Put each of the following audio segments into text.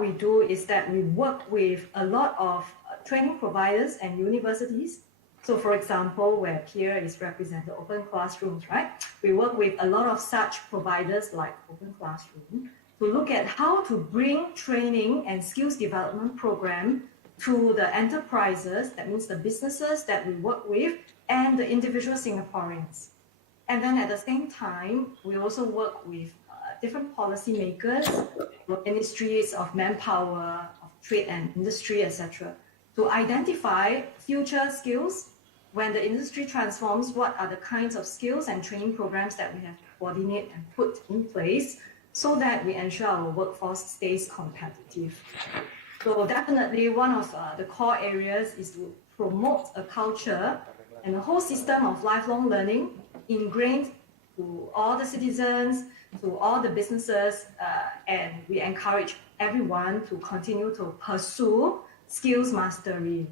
we do is that we work with a lot of training providers and universities. So for example, where here is represented open classrooms, right? We work with a lot of such providers like Open Classroom to look at how to bring training and skills development program to the enterprises, that means the businesses that we work with, and the individual Singaporeans. And then at the same time, we also work with different policymakers, ministries of manpower, of trade and industry, etc., to identify future skills. When the industry transforms, what are the kinds of skills and training programs that we have to coordinate and put in place so that we ensure our workforce stays competitive. So definitely one of the core areas is to promote a culture and a whole system of lifelong learning ingrained to all the citizens, to all the businesses, and we encourage everyone to continue to pursue skills mastery.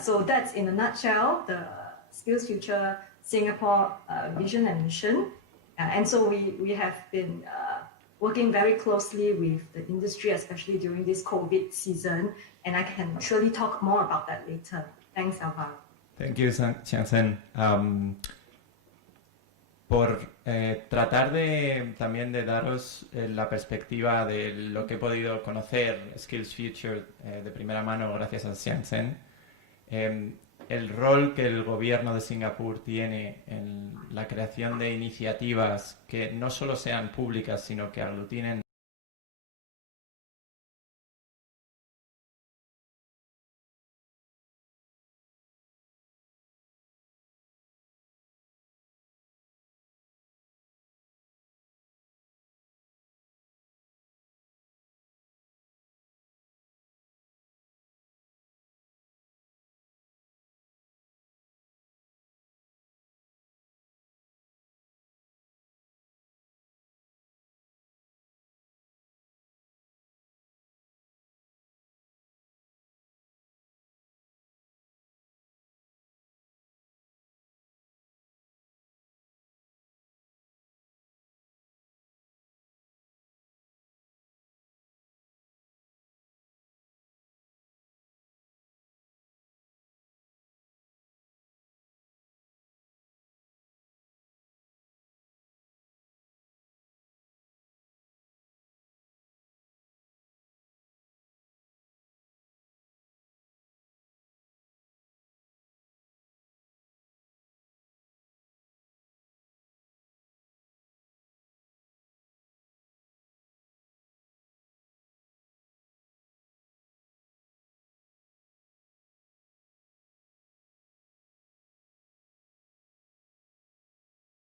So that's in a nutshell, the Skills Future Singapore vision and mission. And so we have been working very closely with the industry, especially during this COVID season, and I can surely talk more about that later. Thanks, Alvaro. Thank you, Xiangsen. Por tratar también de daros la perspectiva de lo que he podido conocer Skills Future de primera mano gracias a Xiangsen, el rol que el gobierno de Singapur tiene en la creación de iniciativas que no solo sean públicas, sino que aglutinen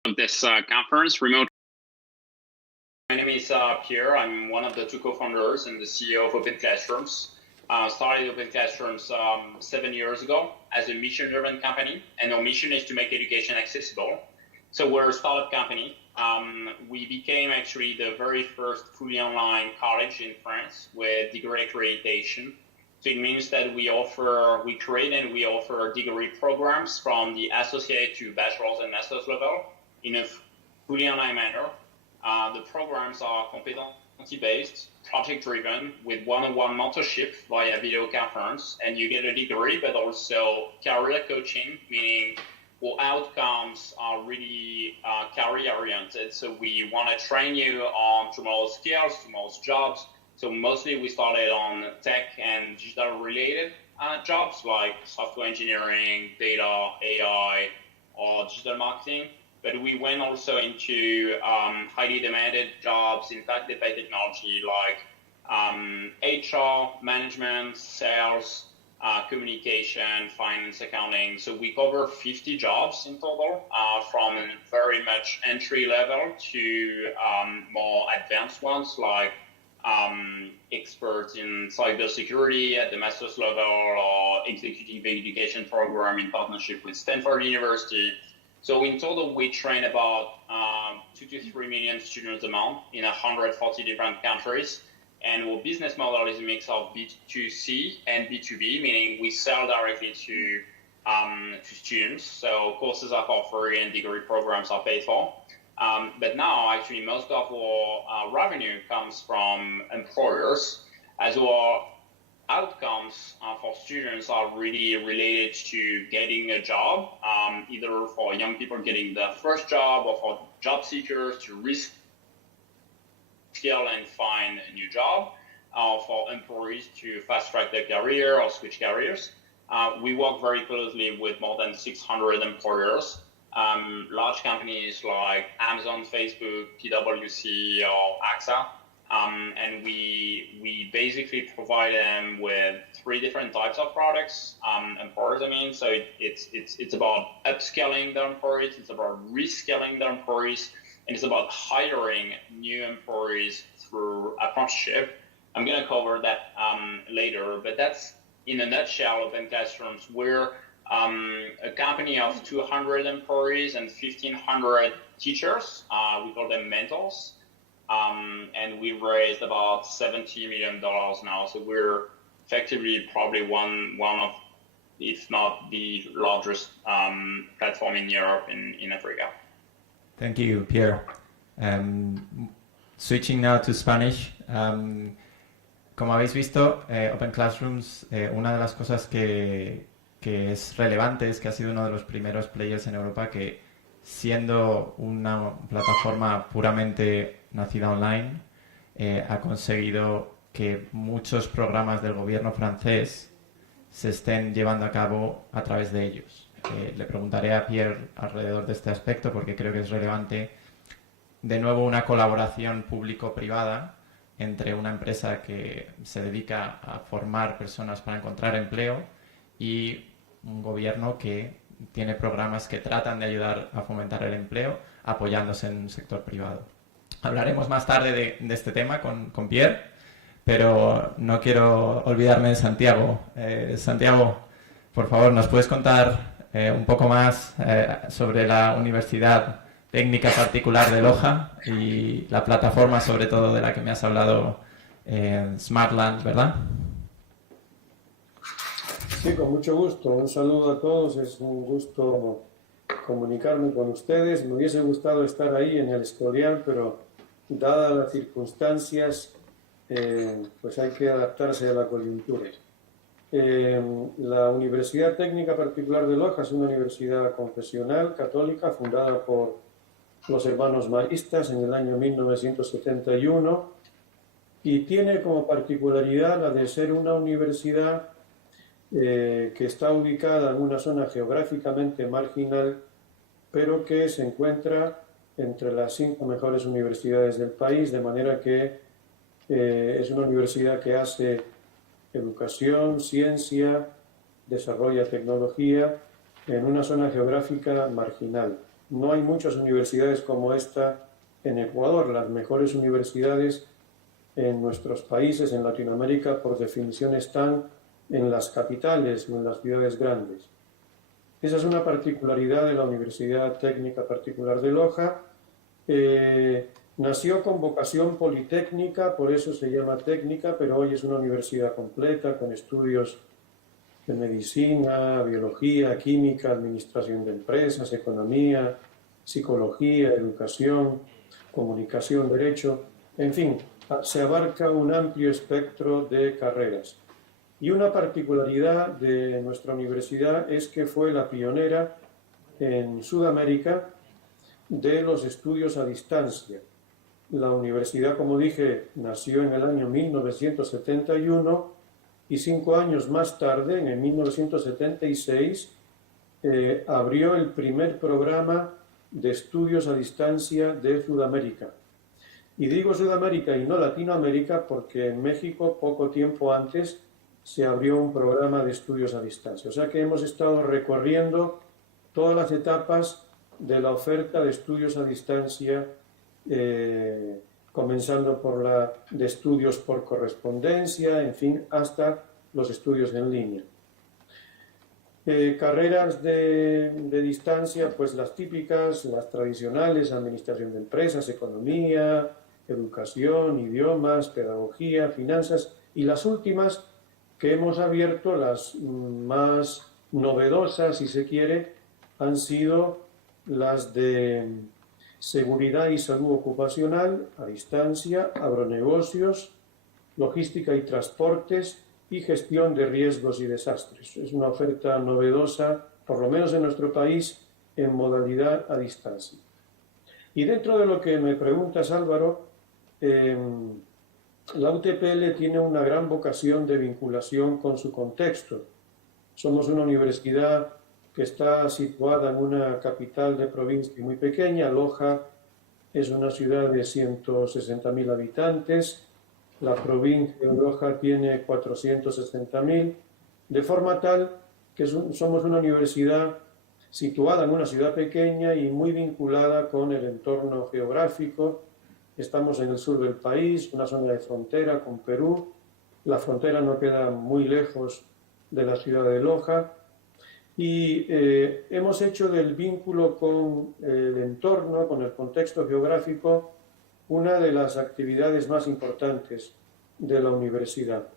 of this conference, remote. My name is Pierre. I'm one of the two co-founders and the CEO of Open Classrooms. Started Open Classrooms 7 years ago as a mission-driven company, and our mission is to make education accessible. So we're a startup company. We became actually the very first fully online college in France with degree accreditation. So it means that we create and we offer degree programs from the associate to bachelor's and master's level in a fully online manner. The programs are competency-based, project-driven, with one-on-one mentorship via video conference, and you get a degree, but also career coaching, meaning our outcomes are really career-oriented. So we want to train you on tomorrow's skills, tomorrow's jobs. So mostly we started on tech and digital-related jobs like software engineering, data, AI, or digital marketing. But we went also into highly demanded jobs in fact-based technology like HR, management, sales, communication, finance, accounting. So we cover 50 jobs in total, from very much entry level to more advanced ones like experts in cybersecurity at the master's level or executive education program in partnership with Stanford University. So in total, we train about 2 to 3 million students a month in 140 different countries. And our business model is a mix of B2C and B2B, meaning we sell directly to students. So courses are for free and degree programs are paid for. But now, actually, most of our revenue comes from employers. as our outcomes for students are really related to getting a job, either for young people getting their first job or for job seekers to reskill and find a new job, or for employees to fast-track their career or switch careers. We work very closely with more than 600 employers, large companies like Amazon, Facebook, PwC, or AXA. And we basically provide them with 3 different types of products, employers, I mean. So it's about upskilling their employees, it's about reskilling their employees, and it's about hiring new employees through apprenticeship. I'm going to cover that later, but that's in a nutshell Open Classrooms. We're a company of 200 employees and 1,500 teachers. We call them mentors. And we've raised about $70 million now. So we're effectively probably one of, if not the largest platform in Europe, in Africa. Thank you, Pierre. Switching now to Spanish. Como habéis visto, Open Classrooms, una de las cosas que es relevante es que ha sido uno de los primeros players en Europa que, siendo una plataforma puramente nacida online, ha conseguido que muchos programas del gobierno francés se estén llevando a cabo a través de ellos. Le preguntaré a Pierre alrededor de este aspecto porque creo que es relevante. De nuevo, una colaboración público-privada entre una empresa que se dedica a formar personas para encontrar empleo y un gobierno que tiene programas que tratan de ayudar a fomentar el empleo apoyándose en un sector privado. Hablaremos más tarde de este tema con Pierre, pero no quiero olvidarme de Santiago. Santiago, por favor, ¿nos puedes contar un poco más sobre la Universidad Técnica Particular de Loja y la plataforma, sobre todo, de la que me has hablado, Smartland, ¿verdad? Sí, con mucho gusto. Un saludo a todos. Es un gusto comunicarme con ustedes. Me hubiese gustado estar ahí en el Escorial, pero dadas las circunstancias, pues hay que adaptarse a la coyuntura. La Universidad Técnica Particular de Loja es una universidad confesional católica fundada por los hermanos maristas en el año 1971 y tiene como particularidad la de ser una universidad que está ubicada en una zona geográficamente marginal, pero que se encuentra entre las 5 mejores universidades del país, de manera que es una universidad que hace educación, ciencia, desarrolla tecnología en una zona geográfica marginal. No hay muchas universidades como esta en Ecuador. Las mejores universidades en nuestros países, en Latinoamérica, por definición están en las capitales o en las ciudades grandes. Esa es una particularidad de la Universidad Técnica Particular de Loja. Nació con vocación politécnica, por eso se llama técnica, pero hoy es una universidad completa con estudios de medicina, biología, química, administración de empresas, economía, psicología, educación, comunicación, derecho, en fin, se abarca un amplio espectro de carreras. Y una particularidad de nuestra universidad es que fue la pionera en Sudamérica de los estudios a distancia. La universidad, como dije, nació en el año 1971 y 5 años más tarde, en el 1976, abrió el primer programa de estudios a distancia de Sudamérica. Y digo Sudamérica y no Latinoamérica porque en México, poco tiempo antes, se abrió un programa de estudios a distancia. O sea que hemos estado recorriendo todas las etapas de la oferta de estudios a distancia, comenzando por la de estudios por correspondencia, en fin, hasta los estudios en línea. Carreras de distancia, pues las típicas, las tradicionales: administración de empresas, economía, educación, idiomas, pedagogía, finanzas, y las últimas que hemos abierto, las más novedosas, si se quiere, han sido las de seguridad y salud ocupacional a distancia, agronegocios, logística y transportes y gestión de riesgos y desastres. Es una oferta novedosa, por lo menos en nuestro país, en modalidad a distancia. Y dentro de lo que me preguntas, Álvaro, la UTPL tiene una gran vocación de vinculación con su contexto. Somos una universidad que está situada en una capital de provincia muy pequeña. Loja es una ciudad de 160.000 habitantes. La provincia de Rioja tiene 460.000, de forma tal que somos una universidad situada en una ciudad pequeña y muy vinculada con el entorno geográfico. Estamos en el sur del país, una zona de frontera con Perú. La frontera no queda muy lejos de la ciudad de Loja. Y hemos hecho del vínculo con el entorno, con el contexto geográfico, una de las actividades más importantes de la universidad.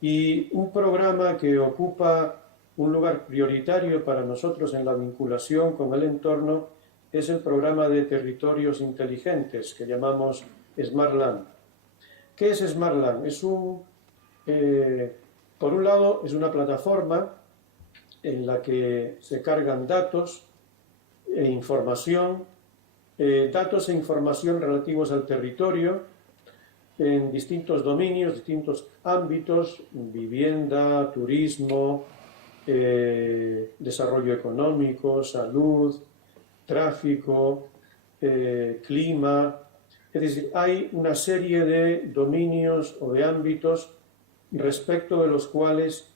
Y un programa que ocupa un lugar prioritario para nosotros en la vinculación con el entorno es el programa de territorios inteligentes que llamamos Smart Land. ¿Qué es Smart Land? Por un lado, es una plataforma en la que se cargan datos e información relativos al territorio en distintos dominios, distintos ámbitos: vivienda, turismo, desarrollo económico, salud, tráfico, clima. Es decir, hay una serie de dominios o de ámbitos respecto de los cuales,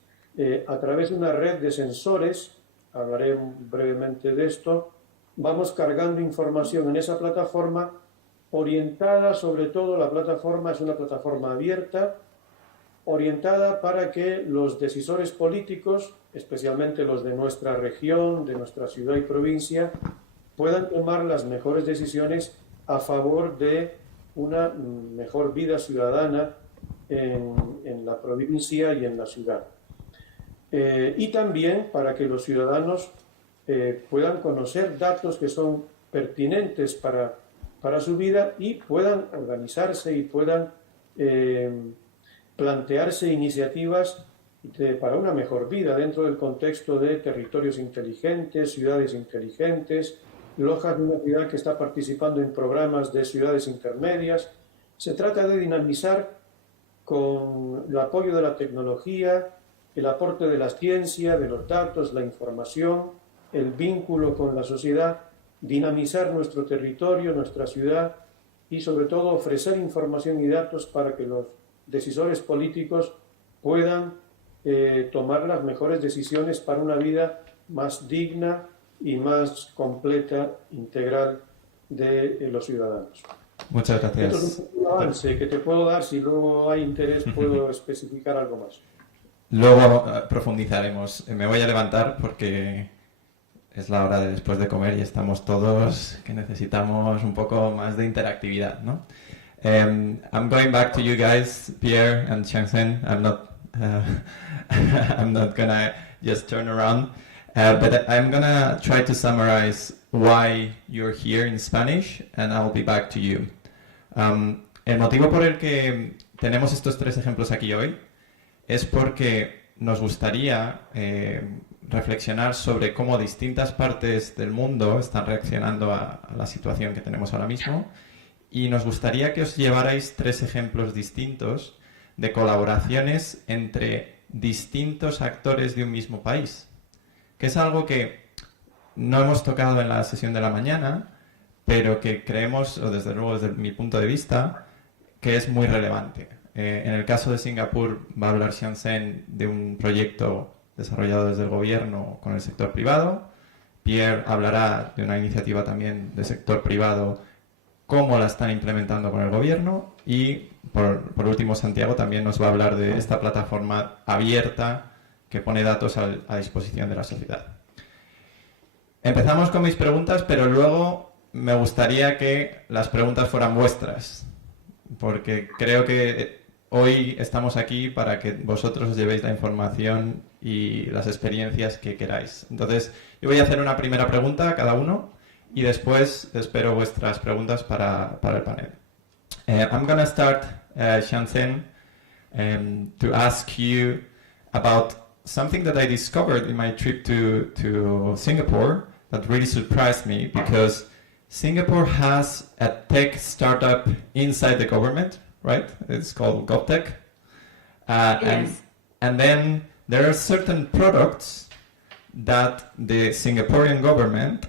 a través de una red de sensores, hablaré brevemente de esto, vamos cargando información en esa plataforma, orientada sobre todo. La plataforma es una plataforma abierta, orientada para que los decisores políticos, especialmente los de nuestra región, de nuestra ciudad y provincia, puedan tomar las mejores decisiones a favor de una mejor vida ciudadana en la provincia y en la ciudad. Y también para que los ciudadanos puedan conocer datos que son pertinentes para su vida y puedan organizarse y puedan plantearse iniciativas para una mejor vida dentro del contexto de territorios inteligentes, ciudades inteligentes. Loja es una ciudad que está participando en programas de ciudades intermedias. Se trata de dinamizar con el apoyo de la tecnología, el aporte de la ciencia, de los datos, la información, el vínculo con la sociedad, dinamizar nuestro territorio, nuestra ciudad y sobre todo ofrecer información y datos para que los decisores políticos puedan tomar las mejores decisiones para una vida más digna y más completa, integral de los ciudadanos. Muchas gracias. Esto es un avance que te puedo dar. Si luego hay interés, puedo especificar algo más. Luego profundizaremos. Me voy a levantar porque es la hora de después de comer y estamos todos que necesitamos un poco más de interactividad, ¿no? I'm going back to you guys, Pierre and Changsen. I'm not gonna just turn around, but I'm gonna try to summarize why you're here in Spanish, and I'll be back to you. El motivo por el que tenemos estos tres ejemplos aquí hoy es porque nos gustaría reflexionar sobre cómo distintas partes del mundo están reaccionando a la situación que tenemos ahora mismo, y nos gustaría que os llevarais tres ejemplos distintos de colaboraciones entre distintos actores de un mismo país, que es algo que no hemos tocado en la sesión de la mañana, pero que creemos, o desde luego desde mi punto de vista, que es muy relevante. En el caso de Singapur va a hablar Xianzhen de un proyecto desarrollado desde el gobierno con el sector privado. Pierre hablará de una iniciativa también del sector privado, cómo la están implementando con el gobierno, y por último Santiago también nos va a hablar de esta plataforma abierta que pone datos a disposición de la sociedad. Empezamos con mis preguntas, pero luego me gustaría que las preguntas fueran vuestras, porque creo que hoy estamos aquí para que vosotros os llevéis la información y las experiencias que queráis. Entonces, yo voy a hacer una primera pregunta a cada uno y después espero vuestras preguntas para el panel. I'm going to start, Xianzhen. to ask you about something that I discovered in my trip to Singapore that really surprised me, because Singapore has a tech startup inside the government, right? It's called GovTech. Yes. And then there are certain products that the Singaporean government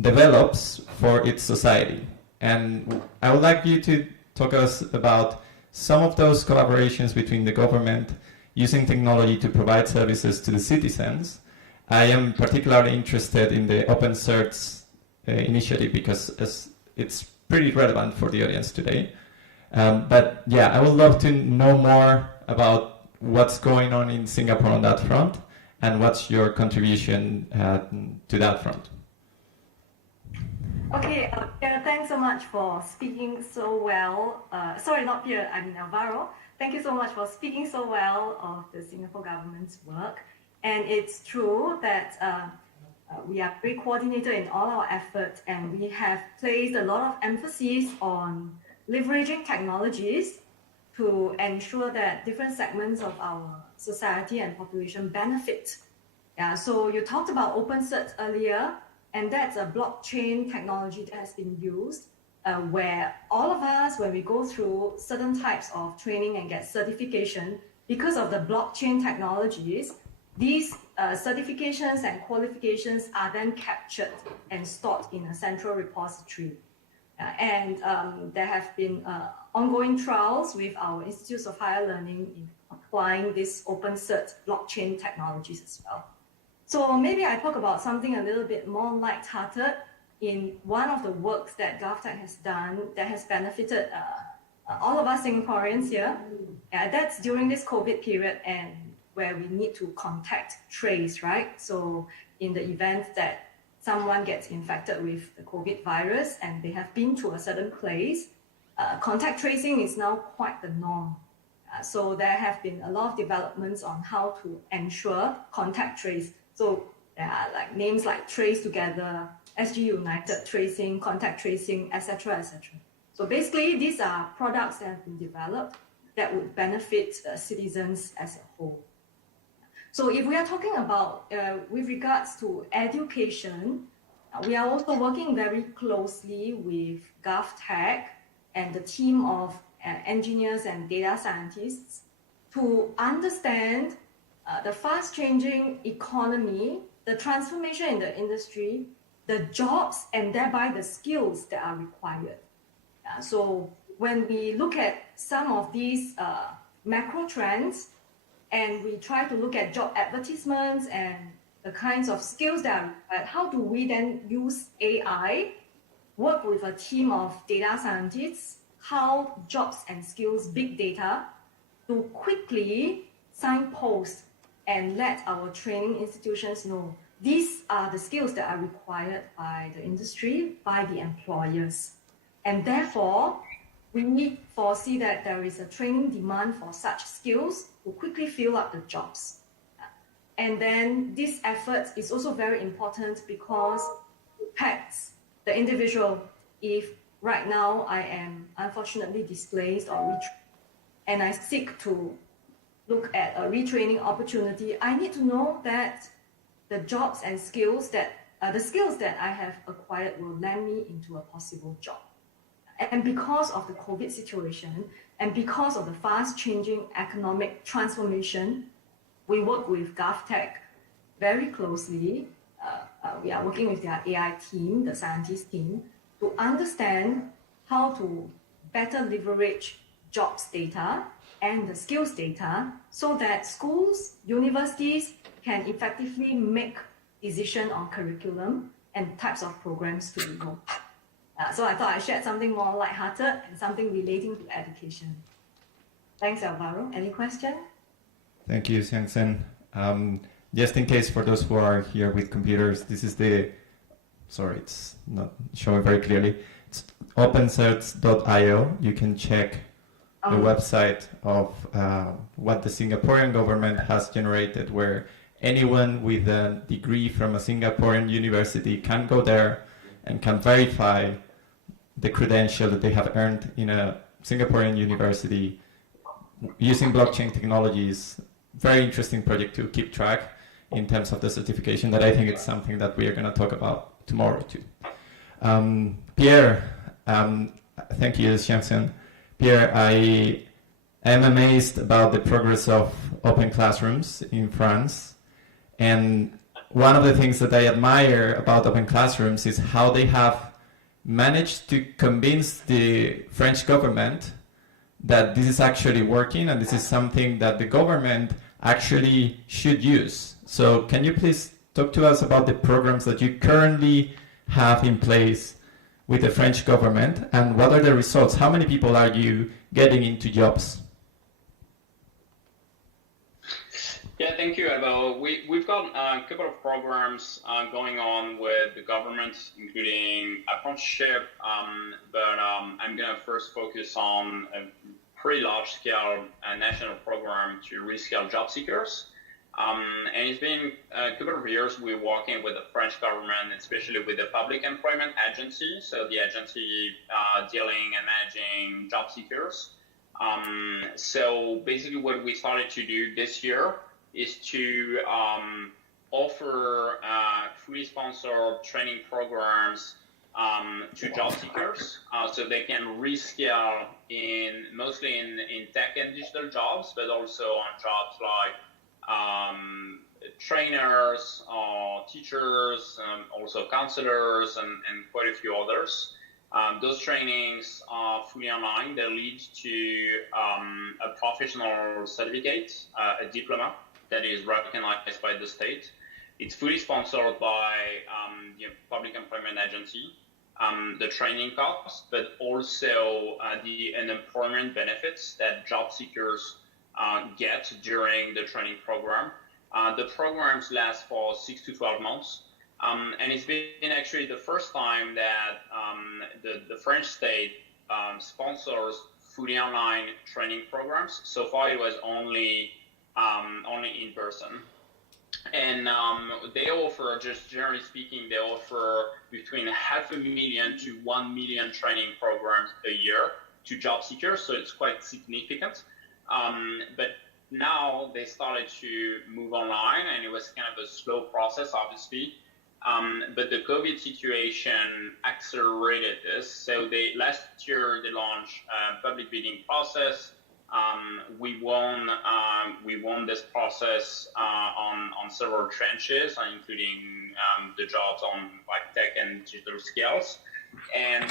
develops for its society. And I would like you to talk us about some of those collaborations between the government using technology to provide services to the citizens. I am particularly interested in the Open Search initiative because it's pretty relevant for the audience today. But yeah, I would love to know more about what's going on in Singapore on that front and what's your contribution to that front. Okay, Pierre, thanks so much for speaking so well. Sorry, not Pierre, I mean Alvaro. Thank you so much for speaking so well of the Singapore government's work. And it's true that we are very coordinated in all our efforts, and we have placed a lot of emphasis on leveraging technologies to ensure that different segments of our society and population benefit. Yeah, so you talked about Open Search earlier, and that's a blockchain technology that has been used where all of us, when we go through certain types of training and get certification, because of the blockchain technologies, these certifications and qualifications are then captured and stored in a central repository. And there have been ongoing trials with our institutes of higher learning in applying this Open Search blockchain technologies as well. So maybe I talk about something a little bit more lighthearted in one of the works that GovTech has done that has benefited all of us Singaporeans here. That's during this COVID period and where we need to contact trace, right? So in the event that someone gets infected with the COVID virus and they have been to a certain place, contact tracing is now quite the norm. So there have been a lot of developments on how to ensure contact trace. So there are like names like Trace Together, SG United Tracing, Contact Tracing, etc., etc. So basically, these are products that have been developed that would benefit citizens as a whole. So if we are talking about, with regards to education, we are also working very closely with GovTech and the team of engineers and data scientists to understand the fast-changing economy, the transformation in the industry, the jobs, and thereby the skills that are required. So when we look at some of these macro trends, and we try to look at job advertisements and the kinds of skills that are required, how do we then use AI, work with a team of data scientists, how jobs and skills, big data, to quickly signpost and let our training institutions know these are the skills that are required by the industry, by the employers. And therefore, we need to foresee that there is a training demand for such skills to quickly fill up the jobs. And then this effort is also very important because it impacts the individual. If right now I am unfortunately displaced or and I seek to look at a retraining opportunity, I need to know that the jobs and skills that the skills that I have acquired will land me into a possible job. And because of the COVID situation and because of the fast-changing economic transformation, we work with GovTech very closely. We are working with their AI team, the scientist team, to understand how to better leverage jobs data and the skills data so that schools, universities can effectively make decisions on curriculum and types of programs to enroll. So I thought I shared something more lighthearted and something relating to education. Thanks, Alvaro. Any question? Thank you, Xiangsen. Just in case for those who are here with computers, this is the, sorry, it's not showing very clearly. It's opensearch.io. You can check the website of what the Singaporean government has generated, where anyone with a degree from a Singaporean university can go there and can verify the credential that they have earned in a Singaporean university using blockchain technology is very interesting project to keep track in terms of the certification, that I think it's something that we are going to talk about tomorrow too. Pierre, thank you, Xiangxian. Pierre, I am amazed about the progress of open classrooms in France. And one of the things that I admire about open classrooms is how they have managed to convince the French government that this is actually working and this is something that the government actually should use. So can you please talk to us about the programs that you currently have in place with the French government, and what are the results? How many people are you getting into jobs? Yeah, thank you, Alvaro. We've got a couple of programs going on with the government, including apprenticeship, but I'm going to first focus on a pretty large-scale national program to reskill job seekers. And it's been a couple of years we're working with the French government, especially with the Public Employment Agency, so the agency dealing and managing job seekers. So basically what we started to do this year is to offer fully sponsored training programs to job seekers, so they can reskill mostly in tech and digital jobs, but also on jobs like trainers, teachers, also counselors, and quite a few others. Those trainings are fully online. They lead to a professional certificate, a diploma that is recognized by the state. It's fully sponsored by the Public Employment Agency, the training costs, but also the unemployment benefits that job seekers get during the training program. The programs last for 6 to 12 months. And it's been actually the first time that the French state sponsors fully online training programs. So far it was only in person. And they offer, just generally speaking, they offer between 500,000 to 1 million training programs a year to job seekers, so it's quite significant. But now they started to move online, and it was kind of a slow process, obviously. But the COVID situation accelerated this. So last year they launched a public bidding process. We won this process on several tranches, including the jobs on like tech and digital skills. And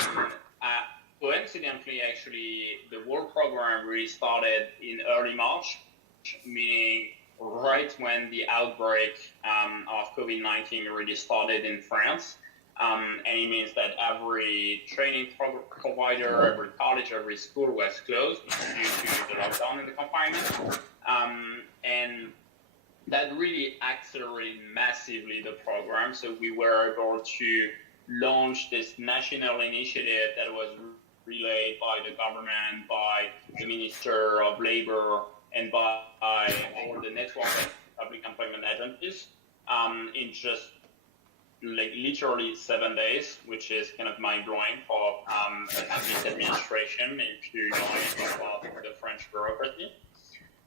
coincidentally, actually, the world program really started in early March, meaning right when the outbreak of COVID-19 really started in France. And it means that every training provider, every college, every school was closed due to the lockdown and the confinement. And that really accelerated massively the program. So we were able to launch this national initiative that was relayed by the government, by the Minister of Labor, and by all the network of public employment agencies in just like literally 7 days, which is kind of mind-blowing for a public administration if you know anything about the French bureaucracy.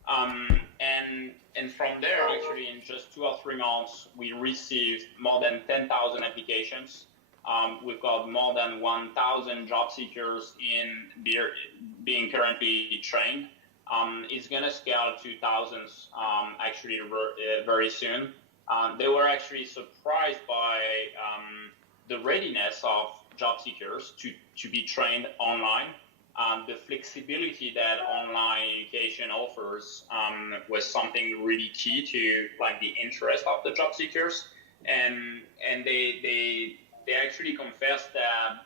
And from there, actually, in just 2 or 3 months, we received more than 10,000 applications. We've got more than 1,000 job seekers being currently trained. It's going to scale to thousands actually very soon. They were actually surprised by the readiness of job seekers to be trained online. The flexibility that online education offers was something really key to like the interest of the job seekers, and they actually confessed that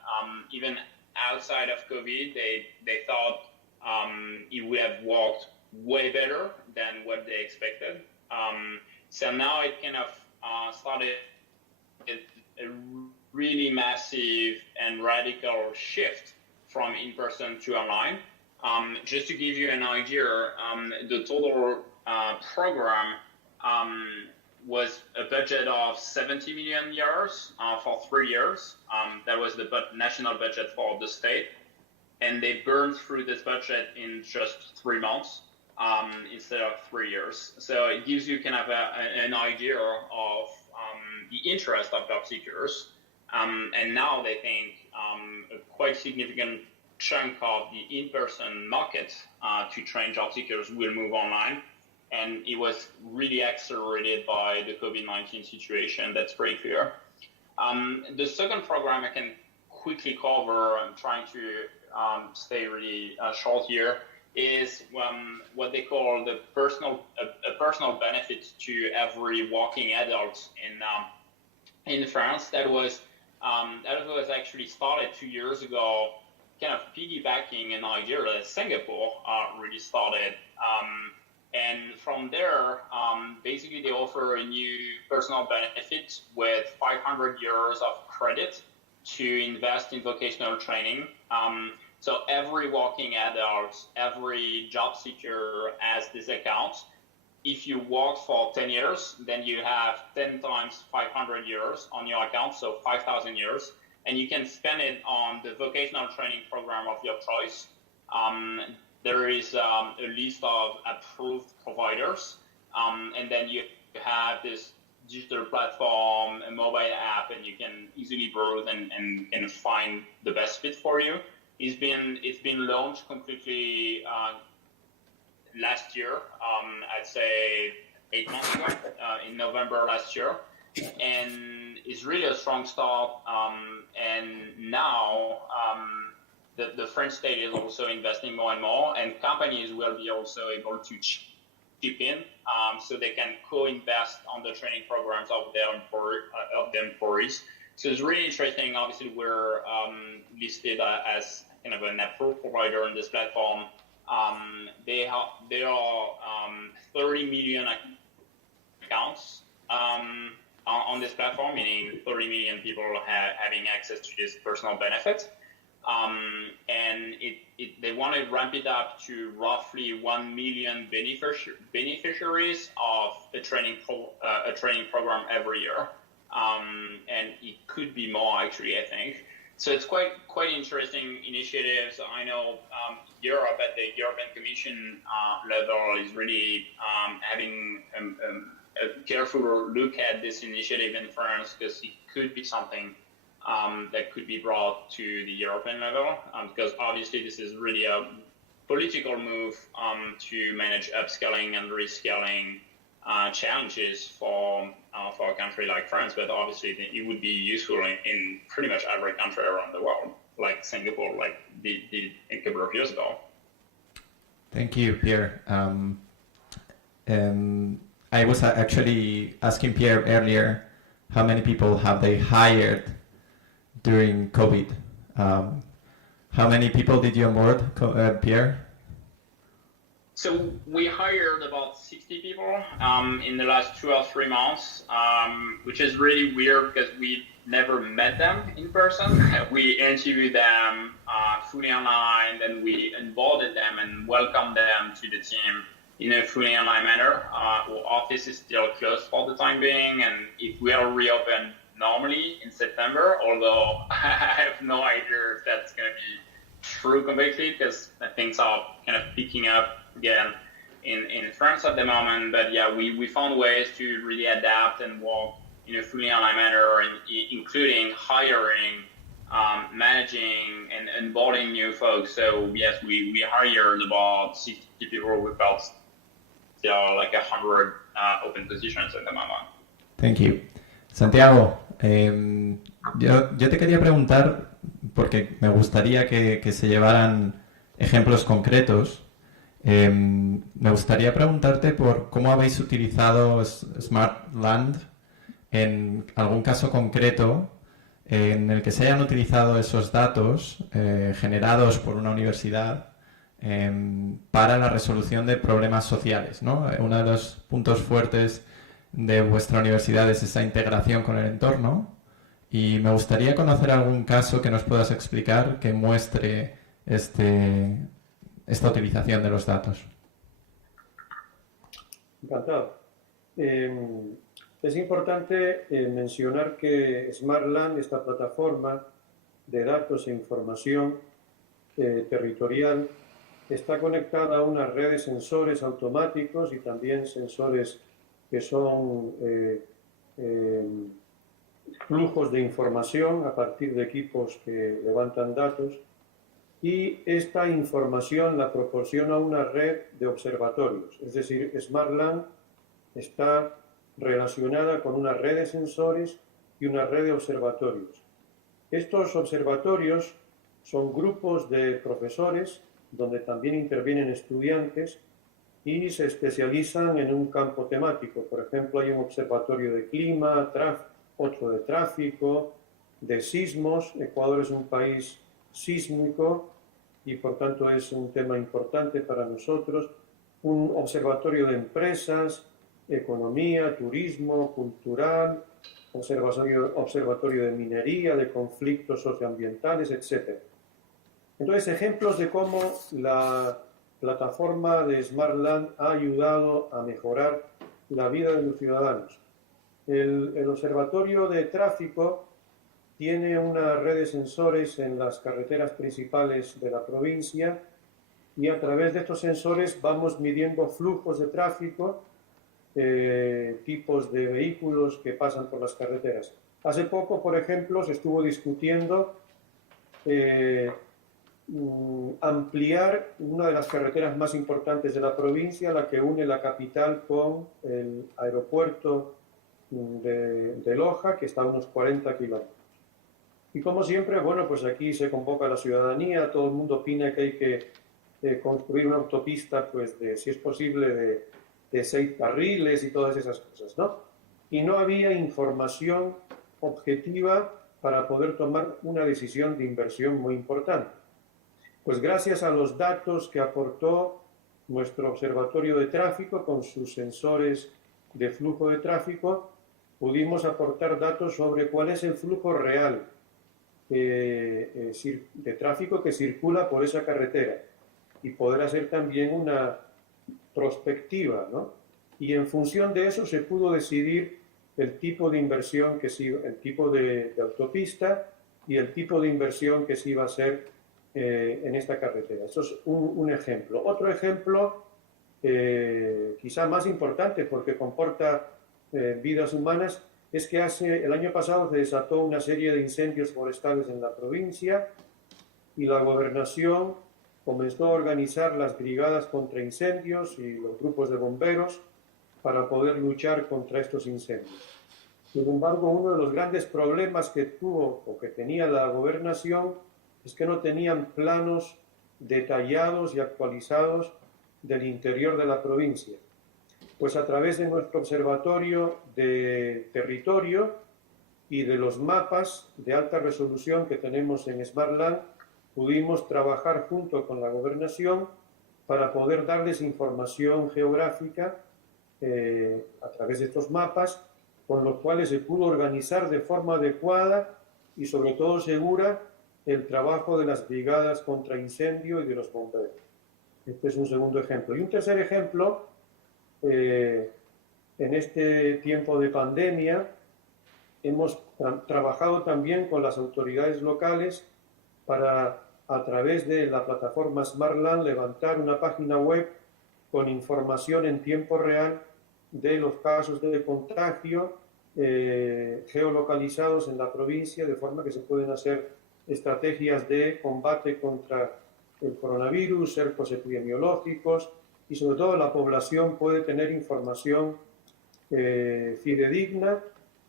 even outside of COVID, they thought it would have worked way better than what they expected. So now it kind of started a really massive and radical shift from in-person to online. Just to give you an idea, the total program was a budget of 70 million euros for 3 years. That was the national budget for the state. And they burned through this budget in just 3 months. instead of 3 years. So it gives you kind of an idea of the interest of job seekers. And now they think a quite significant chunk of the in-person market to train job seekers will move online. And it was really accelerated by the COVID-19 situation. That's pretty clear. The second program I can quickly cover, I'm trying to stay really short here, is what they call the personal benefit to every working adult in France. That was actually started 2 years ago, kind of piggybacking an idea that Singapore really started. And from there, basically they offer a new personal benefit with 500 euros of credit to invest in vocational training. So every working adult, every job seeker has this account. If you work for 10 years, then you have 10 times 500 euros on your account, so 5,000 euros. And you can spend it on the vocational training program of your choice. There is a list of approved providers, and then you have this digital platform, a mobile app, and you can easily browse and find the best fit for you. It's been launched completely last year, I'd say 8 months ago, in November last year, and it's really a strong start. And now the French state is also investing more and more, and companies will be also able to chip in, so they can co-invest on the training programs of their employees. So it's really interesting. Obviously, we're listed as kind of an approved provider on this platform. There are 30 million accounts on this platform, meaning 30 million people having access to this personal benefit. And they want to ramp it up to roughly 1 million beneficiaries of a training program every year. And it could be more, actually, I think. So it's quite interesting initiatives. I know Europe at the European Commission level is really having a careful look at this initiative in France, because it could be something that could be brought to the European level, because obviously this is really a political move to manage upskilling and reskilling challenges for a country like France, but obviously it would be useful in pretty much every country around the world, like Singapore, like did a couple of years ago. Thank you, Pierre. I was actually asking Pierre earlier, how many people have they hired during COVID? How many people did you onboard, Pierre? So we hired about 60 people in the last 2 or 3 months, which is really weird because we never met them in person. We interviewed them fully online, then we onboarded them and welcomed them to the team in a fully online manner. Our office is still closed for the time being, and it will reopen normally in September, although I have no idea if that's going to be true completely, because things are kind of picking up again in France at the moment. But yeah, we found ways to really adapt and work in a fully online manner, including hiring, managing, and onboarding new folks. So yes, we hired about 60 people with about like 100 open positions at the moment. Thank you. Santiago, yo te quería preguntar, porque me gustaría que se llevaran ejemplos concretos. Me gustaría preguntarte por cómo habéis utilizado Smart Land en algún caso concreto en el que se hayan utilizado esos datos generados por una universidad para la resolución de problemas sociales, ¿no? Uno de los puntos fuertes de vuestra universidad es esa integración con el entorno, y me gustaría conocer algún caso que nos puedas explicar que muestre esta utilización de los datos. Encantado. Es importante mencionar que SmartLand, esta plataforma de datos e información territorial, está conectada a una red de sensores automáticos y también sensores que son flujos de información a partir de equipos que levantan datos, y esta información la proporciona una red de observatorios. Es decir, SmartLand está relacionada con una red de sensores y una red de observatorios. Estos observatorios son grupos de profesores donde también intervienen estudiantes y se especializan en un campo temático. Por ejemplo, hay un observatorio de clima, otro de tráfico, de sismos. Ecuador es un país sísmico y por tanto es un tema importante para nosotros. Un observatorio de empresas, economía, turismo, cultural, observatorio de minería, de conflictos socioambientales, etc. Entonces, ejemplos de cómo la plataforma de SmartLand ha ayudado a mejorar la vida de los ciudadanos. El observatorio de tráfico tiene una red de sensores en las carreteras principales de la provincia y a través de estos sensores vamos midiendo flujos de tráfico, tipos de vehículos que pasan por las carreteras. Hace poco, por ejemplo, se estuvo discutiendo ampliar una de las carreteras más importantes de la provincia, la que une la capital con el aeropuerto de Loja, que está a unos 40 kilómetros. Y como siempre, bueno, pues aquí se convoca a la ciudadanía, todo el mundo opina que hay que construir una autopista, pues si es posible, de 6 carriles y todas esas cosas, ¿no? Y no había información objetiva para poder tomar una decisión de inversión muy importante. Pues gracias a los datos que aportó nuestro observatorio de tráfico con sus sensores de flujo de tráfico, pudimos aportar datos sobre cuál es el flujo real de tráfico que circula por esa carretera y poder hacer también una prospectiva, ¿no? Y en función de eso se pudo decidir el tipo de inversión que se iba, el tipo de autopista y el tipo de inversión que se iba a hacer en esta carretera. Eso es un ejemplo. Otro ejemplo, quizá más importante porque comporta vidas humanas, es que el año pasado se desató una serie de incendios forestales en la provincia y la gobernación comenzó a organizar las brigadas contra incendios y los grupos de bomberos para poder luchar contra estos incendios. Sin embargo, uno de los grandes problemas que tuvo o que tenía la gobernación es que no tenían planos detallados y actualizados del interior de la provincia. Pues a través de nuestro observatorio de territorio y de los mapas de alta resolución que tenemos en SmartLand, pudimos trabajar junto con la gobernación para poder darles información geográfica a través de estos mapas, con los cuales se pudo organizar de forma adecuada y sobre todo segura el trabajo de las brigadas contra incendio y de los bomberos. Este es un segundo ejemplo. Y un tercer ejemplo, en este tiempo de pandemia, hemos trabajado también con las autoridades locales para, a través de la plataforma SmartLand, levantar una página web con información en tiempo real de los casos de contagio geolocalizados en la provincia, de forma que se pueden hacer estrategias de combate contra el coronavirus, cercos epidemiológicos, y sobre todo la población puede tener información fidedigna,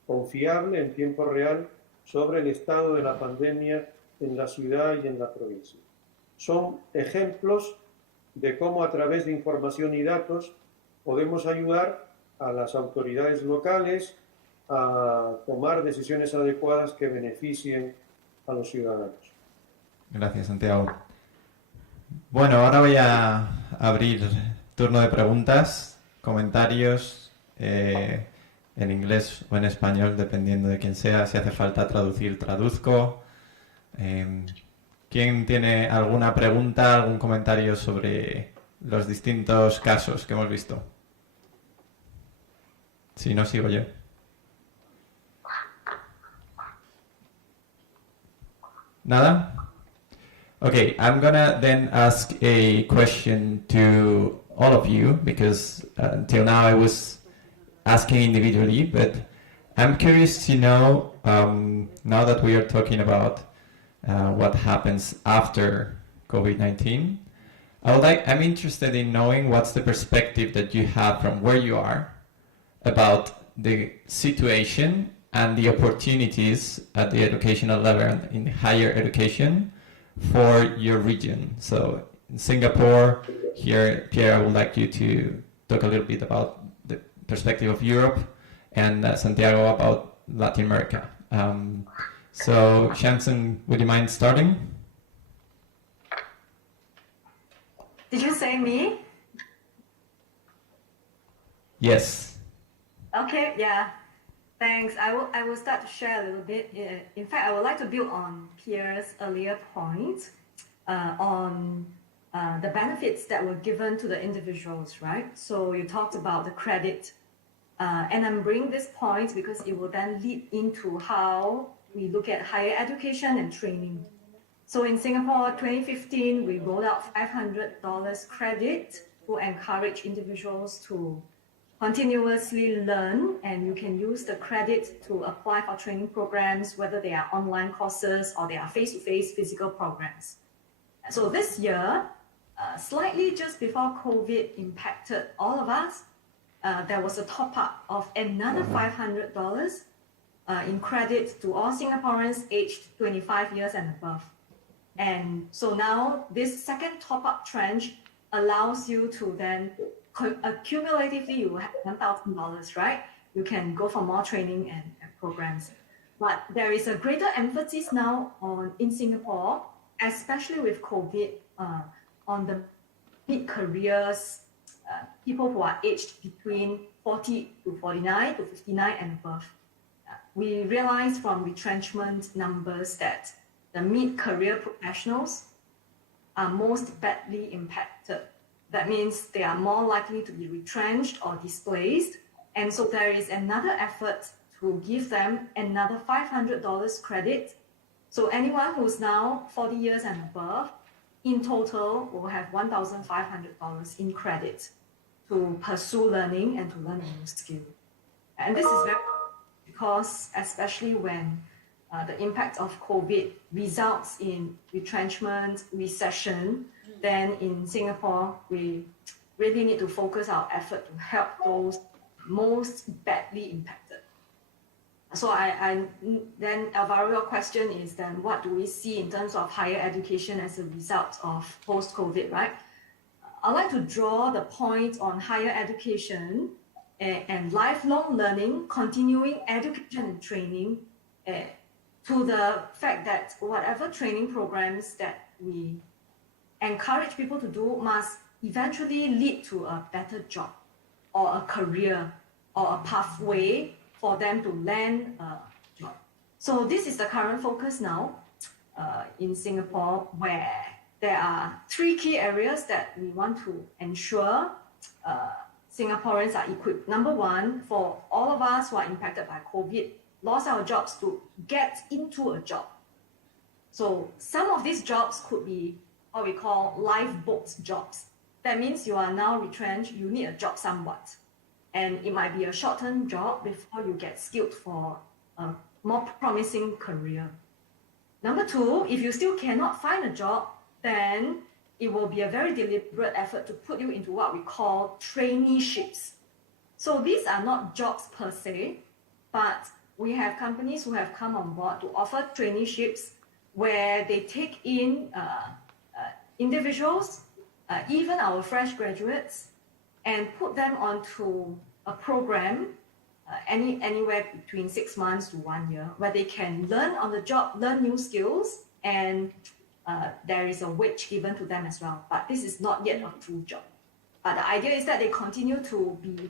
confiable, en tiempo real, sobre el estado de la pandemia en la ciudad y en la provincia. Son ejemplos de cómo a través de información y datos podemos ayudar a las autoridades locales a tomar decisiones adecuadas que beneficien a los ciudadanos. Gracias, Santiago. Bueno, ahora voy a abrir turno de preguntas, comentarios, en inglés o en español, dependiendo de quién sea. Si hace falta traducir, traduzco. ¿Quién tiene alguna pregunta, algún comentario sobre los distintos casos que hemos visto? Si no, sigo yo. ¿Nada? Okay, I'm gonna then ask a question to all of you, because until now I was asking individually, but I'm curious to know, now that we are talking about what happens after COVID-19, I'm interested in knowing what's the perspective that you have from where you are about the situation and the opportunities at the educational level in higher education for your region. So in Singapore, here, Pierre, I would like you to talk a little bit about the perspective of Europe, and Santiago about Latin America. So Shansen, would you mind starting? Did you say me? Yes. Okay, yeah. Thanks. I will start to share a little bit. In fact, I would like to build on Pierre's earlier point on the benefits that were given to the individuals, right? So you talked about the credit, and I'm bringing this point because it will then lead into how we look at higher education and training. So in Singapore, 2015, we rolled out $500 credit to encourage individuals to continuously learn, and you can use the credit to apply for training programs, whether they are online courses or they are face-to-face physical programs. So this year, slightly just before COVID impacted all of us, there was a top-up of another $500 in credit to all Singaporeans aged 25 years and above. And so now this second top-up tranche allows you to then accumulatively you have $1,000, right? You can go for more training and programs. But there is a greater emphasis now in Singapore, especially with COVID, on the mid-careers, people who are aged between 40 to 49 to 59 and above. We realized from retrenchment numbers that the mid-career professionals are most badly impacted. That means they are more likely to be retrenched or displaced. And so there is another effort to give them another $500 credit. So anyone who's now 40 years and above, in total will have $1,500 in credit to pursue learning and to learn a new skill. And this is very because especially when the impact of COVID results in retrenchment, recession, then in Singapore, we really need to focus our effort to help those most badly impacted. So then Alvaro, your question is then what do we see in terms of higher education as a result of post-COVID, right? I'd like to draw the point on higher education and lifelong learning, continuing education and training, to the fact that whatever training programs that we encourage people to do must eventually lead to a better job or a career or a pathway for them to land a job. So this is the current focus now in Singapore, where there are three key areas that we want to ensure Singaporeans are equipped. Number one, for all of us who are impacted by COVID, lost our jobs to get into a job. So some of these jobs could be what we call lifeboat jobs. That means you are now retrenched, you need a job somewhat. And it might be a short-term job before you get skilled for a more promising career. Number two, if you still cannot find a job, then it will be a very deliberate effort to put you into what we call traineeships. So these are not jobs per se, but we have companies who have come on board to offer traineeships where they take in individuals, even our fresh graduates, and put them onto a program anywhere between 6 months to 1 year, where they can learn on the job, learn new skills, and there is a wage given to them as well. But this is not yet a true job. But the idea is that they continue to be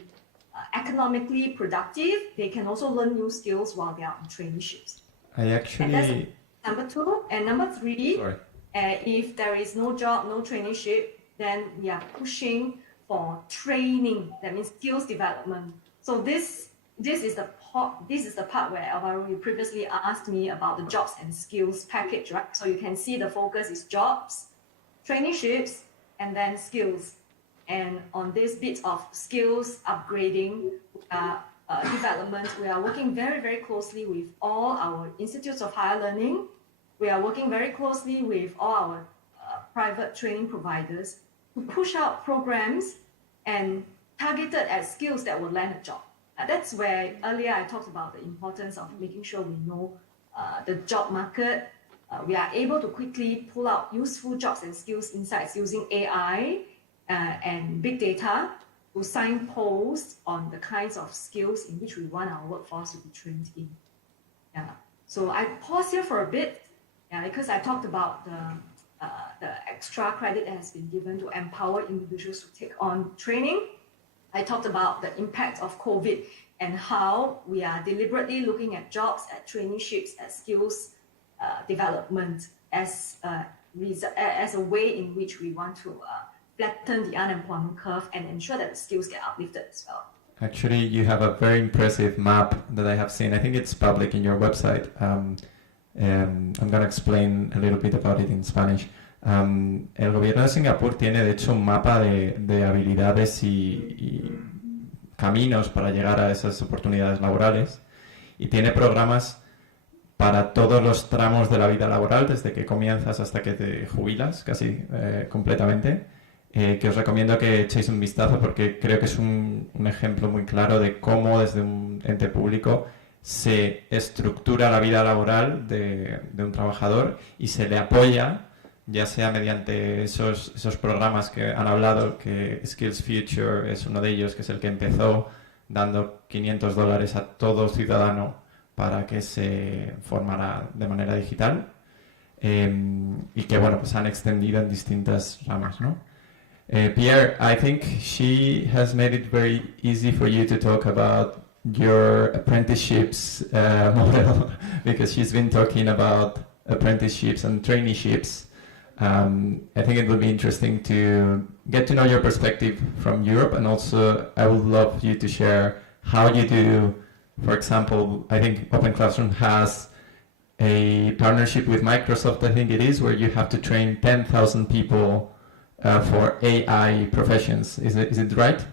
economically productive. They can also learn new skills while they are on traineeships. I actually... Number two. And number three, if there is no job, no traineeship, then we are pushing for training. That means skills development. So this this is the part where Alvaro, you previously asked me about the jobs and skills package, right? So you can see the focus is jobs, traineeships, and then skills. And on this bit of skills upgrading development, we are working very, very closely with all our institutes of higher learning. We are working very closely with all our private training providers to push out programs and targeted at skills that will land a job. That's where earlier I talked about the importance of making sure we know the job market. We are able to quickly pull out useful jobs and skills insights using AI and big data to signpost on the kinds of skills in which we want our workforce to be trained in. Yeah. So I pause here for a bit, because I talked about the extra credit that has been given to empower individuals to take on training. I talked about the impact of COVID and how we are deliberately looking at jobs, at traineeships, at skills development as a way in which we want to flatten the unemployment curve and ensure that the skills get uplifted as well. Actually, you have a very impressive map that I have seen. I think it's public in your website. I'm going to explain a little bit about it in Spanish. El gobierno de Singapur tiene de hecho un mapa de habilidades y caminos para llegar a esas oportunidades laborales y tiene programas para todos los tramos de la vida laboral, desde que comienzas hasta que te jubilas, casi completamente, que os recomiendo que echéis un vistazo porque creo que es un ejemplo muy claro de cómo desde un ente público se estructura la vida laboral de un trabajador y se le apoya, ya sea mediante esos programas que han hablado, que Skills Future es uno de ellos, que es el que empezó dando $500 a todo ciudadano para que se formara de manera digital, y que bueno, pues han extendido en distintas ramas, ¿no? Pierre, I think she has made it very easy for you to talk about your apprenticeships model because she's been talking about apprenticeships and traineeships. I think it would be interesting to get to know your perspective from Europe, and also I would love you to share how you do. For example, I think Open Classroom has a partnership with Microsoft, I think it is, where you have to train 10,000 people for AI professions. Is it right?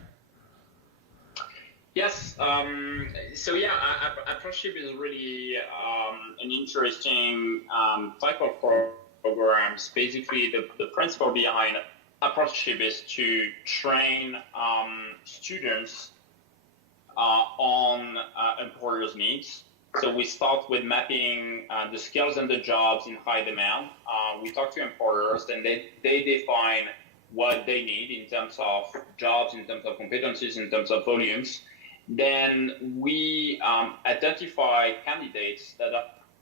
Yes. So yeah, apprenticeship is really an interesting type of programs. Basically, the principle behind apprenticeship is to train students on employers' needs. So we start with mapping the skills and the jobs in high demand. We talk to employers, and they define what they need in terms of jobs, in terms of competencies, in terms of volumes. Then we identify candidates that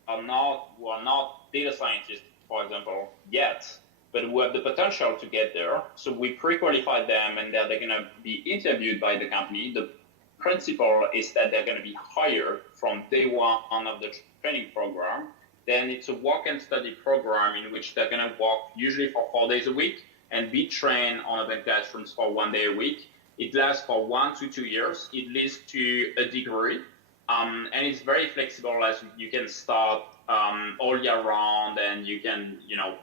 are not data scientists, for example, yet, but who have the potential to get there. So we pre-qualify them, and they're going to be interviewed by the company. The principle is that they're going to be hired from day one of the training program. Then it's a walk and study program in which they're going to walk usually for 4 days a week and be trained on Open Classrooms for 1 day a week. It lasts for 1 to 2 years. It leads to a degree, and it's very flexible, as you can start all year round, and you can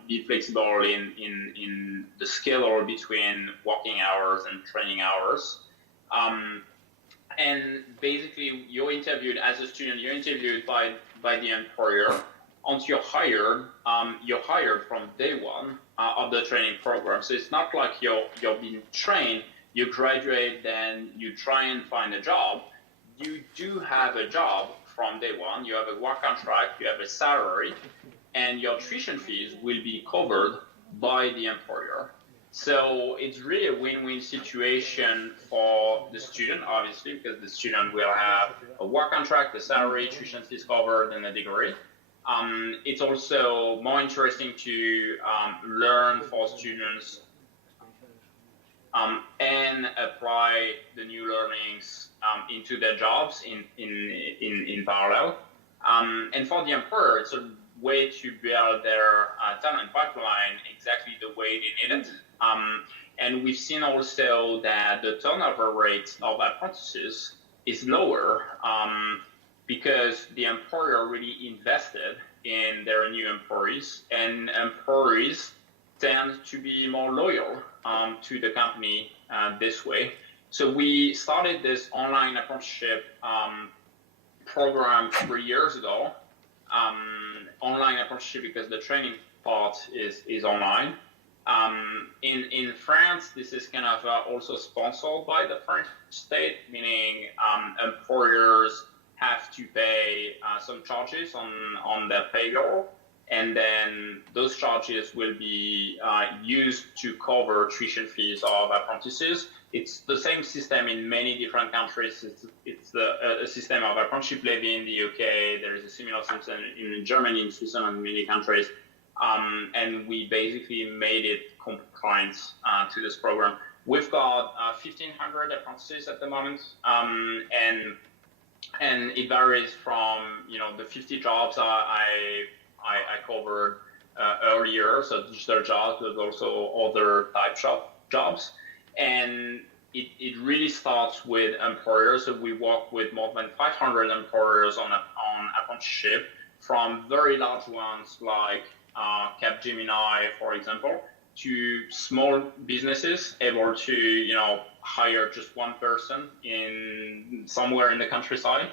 be flexible in the schedule between working hours and training hours. And basically, you're interviewed as a student. You're interviewed by the employer. Once you're hired from day one of the training program. So it's not like you're being trained. You graduate, then you try and find a job. You do have a job from day one. You have a work contract. You have a salary, and your tuition fees will be covered by the employer. So it's really a win-win situation for the student, obviously, because the student will have a work contract, a salary, tuition fees covered, and a degree. It's also more interesting to learn for students and apply the new learnings into their jobs in parallel. And for the employer, it's a way to build their talent pipeline exactly the way they need it. And we've seen also that the turnover rate of apprentices is lower because the employer really invested in their new employees, and employees tend to be more loyal to the company this way. So we started this online apprenticeship program 3 years ago. Online apprenticeship because the training part is online. In France, this is kind of also sponsored by the French state, meaning employers have to pay some charges on their payroll, and then those charges will be used to cover tuition fees of apprentices. It's the same system in many different countries. It's a system of apprenticeship levy in the UK. There is a similar system in Germany, in Switzerland, and many countries. And we basically made it compliant to this program. We've got 1,500 apprentices at the moment, and it varies from the 50 jobs I covered earlier, so digital jobs, but also other types of jobs. And it really starts with employers. So we work with more than 500 employers on apprenticeship, from very large ones like Capgemini, for example, to small businesses able to hire just one person in somewhere in the countryside,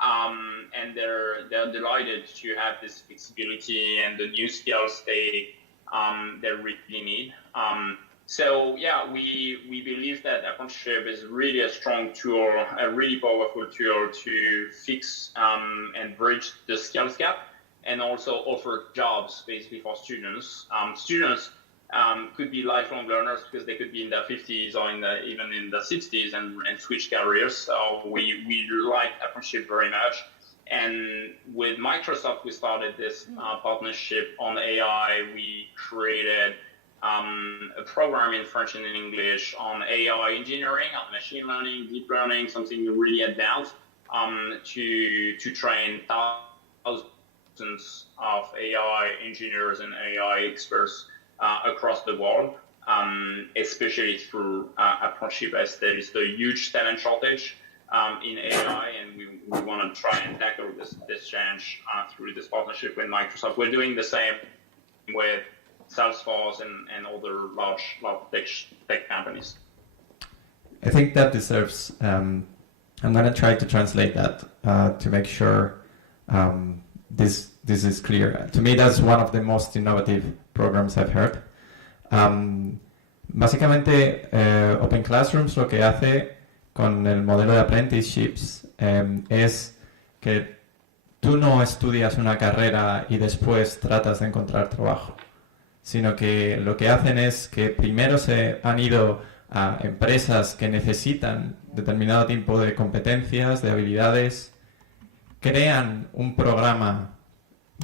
and they're delighted to have this flexibility and the new skills they really need. So yeah, we believe that apprenticeship is really a strong tool, a really powerful tool to fix and bridge the skills gap, and also offer jobs basically for students. Students could be lifelong learners because they could be in their 50s or even in their 60s and switch careers. So we like apprenticeship very much. And with Microsoft, we started this partnership on AI. We created a program in French and in English on AI engineering, on machine learning, deep learning, something really advanced, to train thousands of AI engineers and AI experts across the world, especially through apprenticeship, as there is a huge talent shortage in AI, and we want to try and tackle this change through this partnership with Microsoft. We're doing the same with Salesforce and other large tech companies. I think that deserves, I'm going to try to translate that to make sure this is clear. To me, that's one of the most innovative programs I've heard. Básicamente, Open Classrooms lo que hace con el modelo de apprenticeships es que tú no estudias una carrera y después tratas de encontrar trabajo, sino que lo que hacen es que primero se han ido a empresas que necesitan determinado tipo de competencias, de habilidades, crean un programa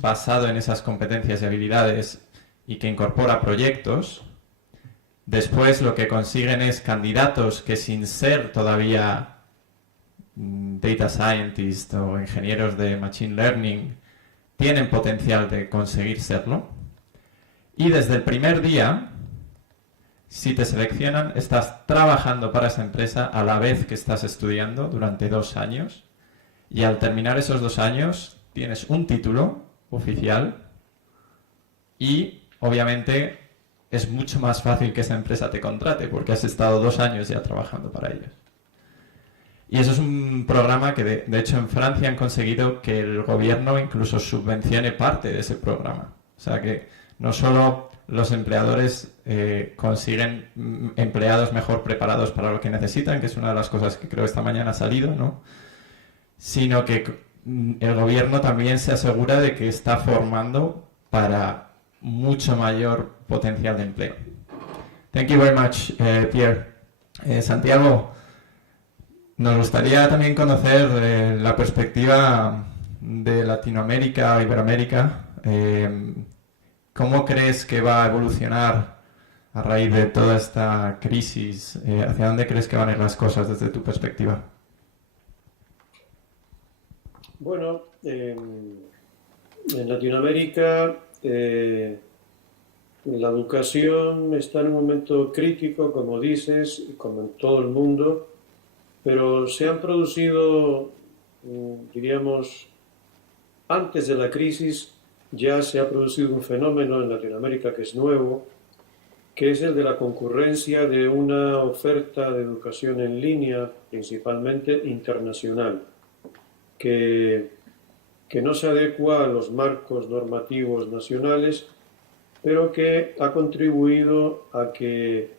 basado en esas competencias y habilidades y que incorpora proyectos. Después lo que consiguen es candidatos que, sin ser todavía data scientists o ingenieros de machine learning, tienen potencial de conseguir serlo. Y desde el primer día, si te seleccionan, estás trabajando para esa empresa a la vez que estás estudiando durante 2 años. Y al terminar esos 2 años, tienes un título oficial y, obviamente, es mucho más fácil que esa empresa te contrate porque has estado 2 años ya trabajando para ellos. Y eso es un programa que, de hecho, en Francia han conseguido que el gobierno incluso subvencione parte de ese programa. O sea que no solo los empleadores consiguen empleados mejor preparados para lo que necesitan, que es una de las cosas que creo esta mañana ha salido, ¿no? Sino que el gobierno también se asegura de que está formando para mucho mayor potencial de empleo. Thank you very much, Pierre. Santiago, nos gustaría también conocer la perspectiva de Latinoamérica, Iberoamérica. ¿Cómo crees que va a evolucionar a raíz de toda esta crisis? ¿Hacia dónde crees que van a ir las cosas desde tu perspectiva? Bueno, en Latinoamérica la educación está en un momento crítico, como dices, como en todo el mundo, pero se han producido, diríamos, antes de la crisis ya se ha producido un fenómeno en Latinoamérica que es nuevo, que es el de la concurrencia de una oferta de educación en línea, principalmente internacional, que no se adecua a los marcos normativos nacionales, pero que ha contribuido a que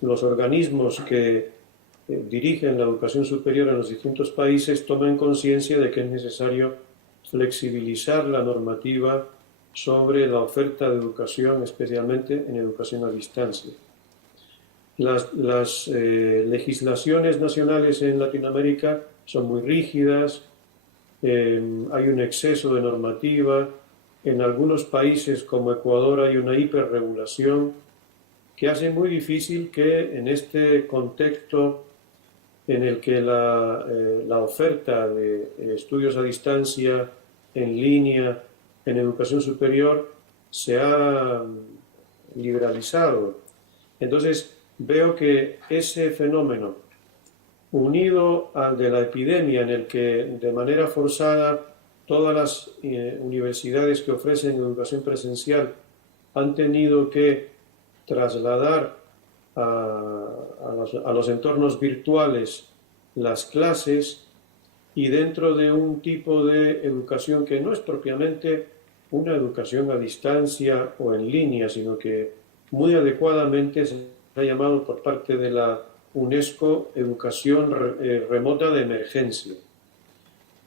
los organismos que dirigen la educación superior en los distintos países tomen conciencia de que es necesario flexibilizar la normativa sobre la oferta de educación, especialmente en educación a distancia. Las legislaciones nacionales en Latinoamérica son muy rígidas, hay un exceso de normativa, en algunos países como Ecuador hay una hiperregulación que hace muy difícil que en este contexto en el que la oferta de estudios a distancia, en línea, en educación superior, se ha liberalizado. Entonces, veo que ese fenómeno, unido al de la epidemia, en el que de manera forzada todas las universidades que ofrecen educación presencial han tenido que trasladar a los entornos virtuales las clases, y dentro de un tipo de educación que no es propiamente una educación a distancia o en línea, sino que muy adecuadamente se ha llamado por parte de la UNESCO educación remota de emergencia.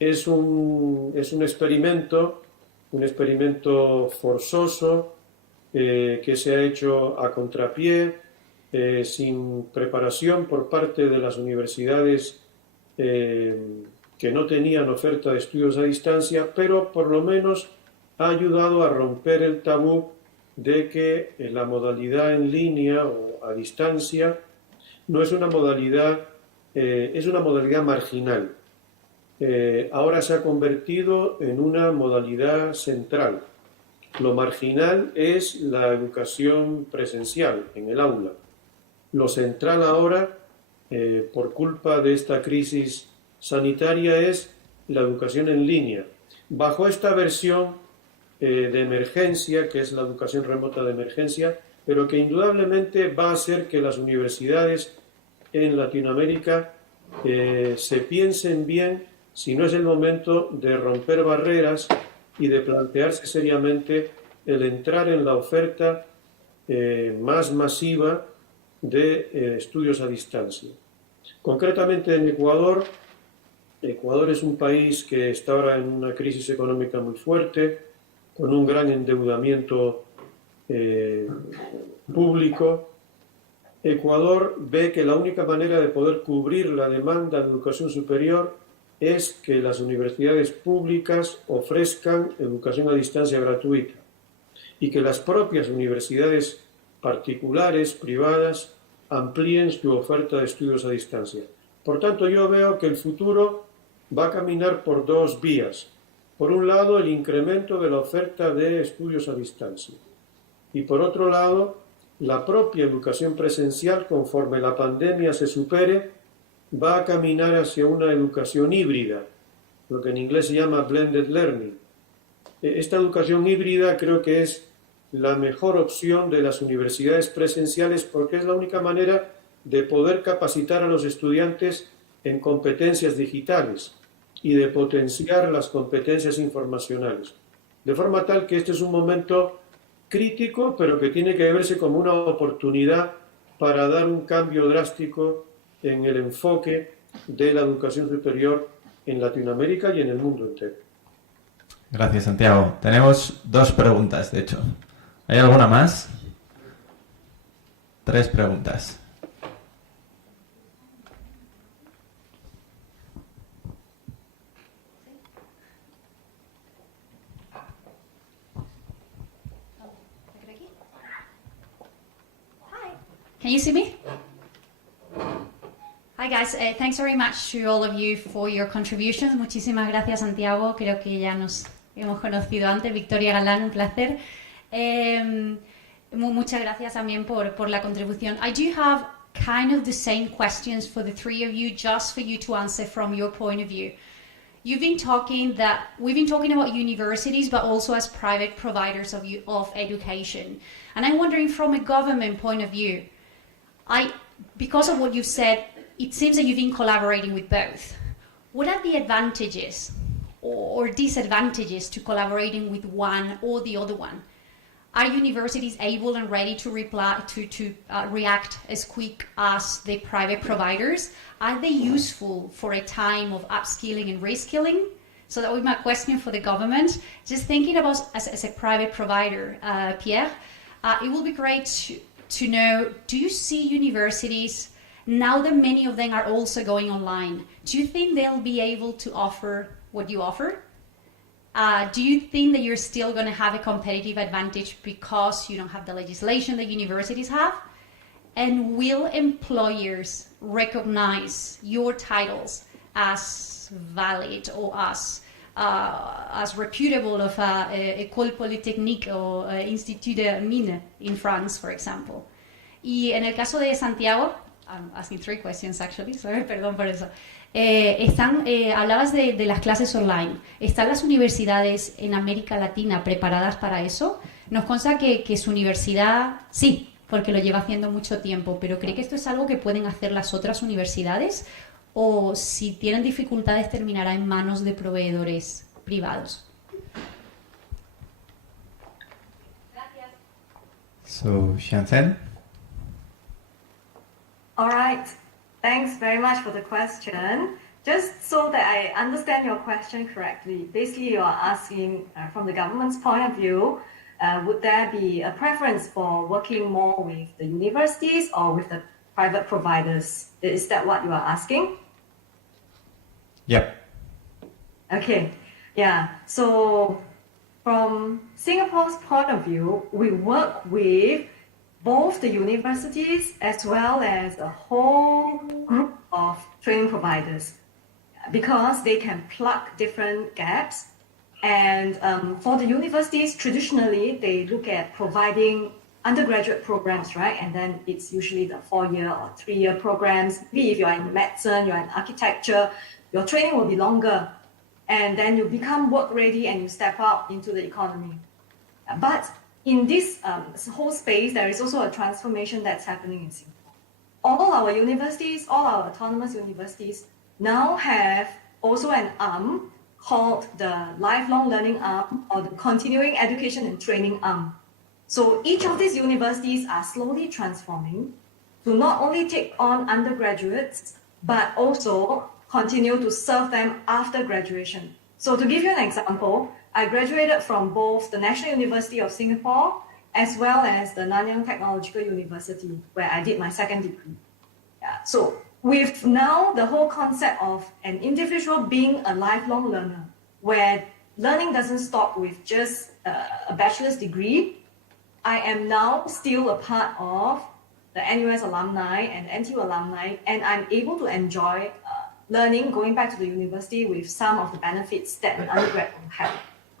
Es un experimento forzoso que se ha hecho a contrapié, sin preparación por parte de las universidades que no tenían oferta de estudios a distancia, pero por lo menos ha ayudado a romper el tabú de que la modalidad en línea o a distancia no es una modalidad, es una modalidad marginal. Ahora se ha convertido en una modalidad central. Lo marginal es la educación presencial en el aula. Lo central ahora, por culpa de esta crisis sanitaria, es la educación en línea. Bajo esta versión de emergencia, que es la educación remota de emergencia, pero que indudablemente va a hacer que las universidades en Latinoamérica se piensen bien si no es el momento de romper barreras y de plantearse seriamente el entrar en la oferta más masiva de estudios a distancia. Concretamente en Ecuador es un país que está ahora en una crisis económica muy fuerte, con un gran endeudamiento público. Ecuador ve que la única manera de poder cubrir la demanda de educación superior es que las universidades públicas ofrezcan educación a distancia gratuita y que las propias universidades particulares, privadas, amplíen su oferta de estudios a distancia. Por tanto, yo veo que el futuro va a caminar por dos vías. Por un lado, el incremento de la oferta de estudios a distancia. Y por otro lado, la propia educación presencial, conforme la pandemia se supere, va a caminar hacia una educación híbrida, lo que en inglés se llama blended learning. Esta educación híbrida creo que es la mejor opción de las universidades presenciales porque es la única manera de poder capacitar a los estudiantes en competencias digitales y de potenciar las competencias informacionales. De forma tal que este es un momento crítico, pero que tiene que verse como una oportunidad para dar un cambio drástico en el enfoque de la educación superior en Latinoamérica y en el mundo entero. Gracias, Santiago. Tenemos dos preguntas, de hecho. ¿Hay alguna más? Tres preguntas. Can you see me? Hi guys, thanks very much to all of you for your contributions. Muchísimas gracias, Santiago. Creo que ya nos hemos conocido antes. Victoria Galán, un placer. Muchas gracias también por la contribución. I do have kind of the same questions for the three of you, just for you to answer from your point of view. We've been talking about universities, but also as private providers of education. And I'm wondering, from a government point of view, because of what you've said, it seems that you've been collaborating with both. What are the advantages or disadvantages to collaborating with one or the other one? Are universities able and ready to react as quick as the private providers? Are they useful for a time of upskilling and reskilling? So that was my question for the government. Just thinking about as a private provider, Pierre, it will be great to know, do you see universities, now that many of them are also going online, do you think they'll be able to offer what you offer? Do you think that you're still going to have a competitive advantage because you don't have the legislation that universities have? And will employers recognize your titles as valid or as reputable of École Polytechnique or Institut de Mines in France, for example? Y en el caso de Santiago, I'm asking 3 questions actually, sorry, perdón por eso. Hablabas de las clases online. ¿Están las universidades en América Latina preparadas para eso? Nos consta que su universidad, sí, porque lo lleva haciendo mucho tiempo, pero ¿cree que esto es algo que pueden hacer las otras universidades? ¿O si tienen dificultades terminará en manos de proveedores privados? Gracias. So, Xianzhen? All right. Thanks very much for the question. Just so that I understand your question correctly, basically you are asking from the government's point of view, would there be a preference for working more with the universities or with the private providers? Is that what you are asking? Yep. Okay. Yeah. So from Singapore's point of view, we work with both the universities as well as a whole group of training providers, because they can plug different gaps. And for the universities, traditionally, they look at providing undergraduate programs, right? And then it's usually the 4-year or 3-year programs. Maybe if you're in medicine, you're in architecture, your training will be longer. And then you become work ready and you step out into the economy. But in this whole space, there is also a transformation that's happening in Singapore. All our universities, all our autonomous universities now have also an arm called the lifelong learning arm or the continuing education and training arm. So each of these universities are slowly transforming to not only take on undergraduates, but also continue to serve them after graduation. So to give you an example, I graduated from both the National University of Singapore as well as the Nanyang Technological University, where I did my second degree. Yeah. So with now the whole concept of an individual being a lifelong learner, where learning doesn't stop with just a bachelor's degree, I am now still a part of the NUS alumni and NTU alumni, and I'm able to enjoy learning, going back to the university with some of the benefits that an undergrad will have.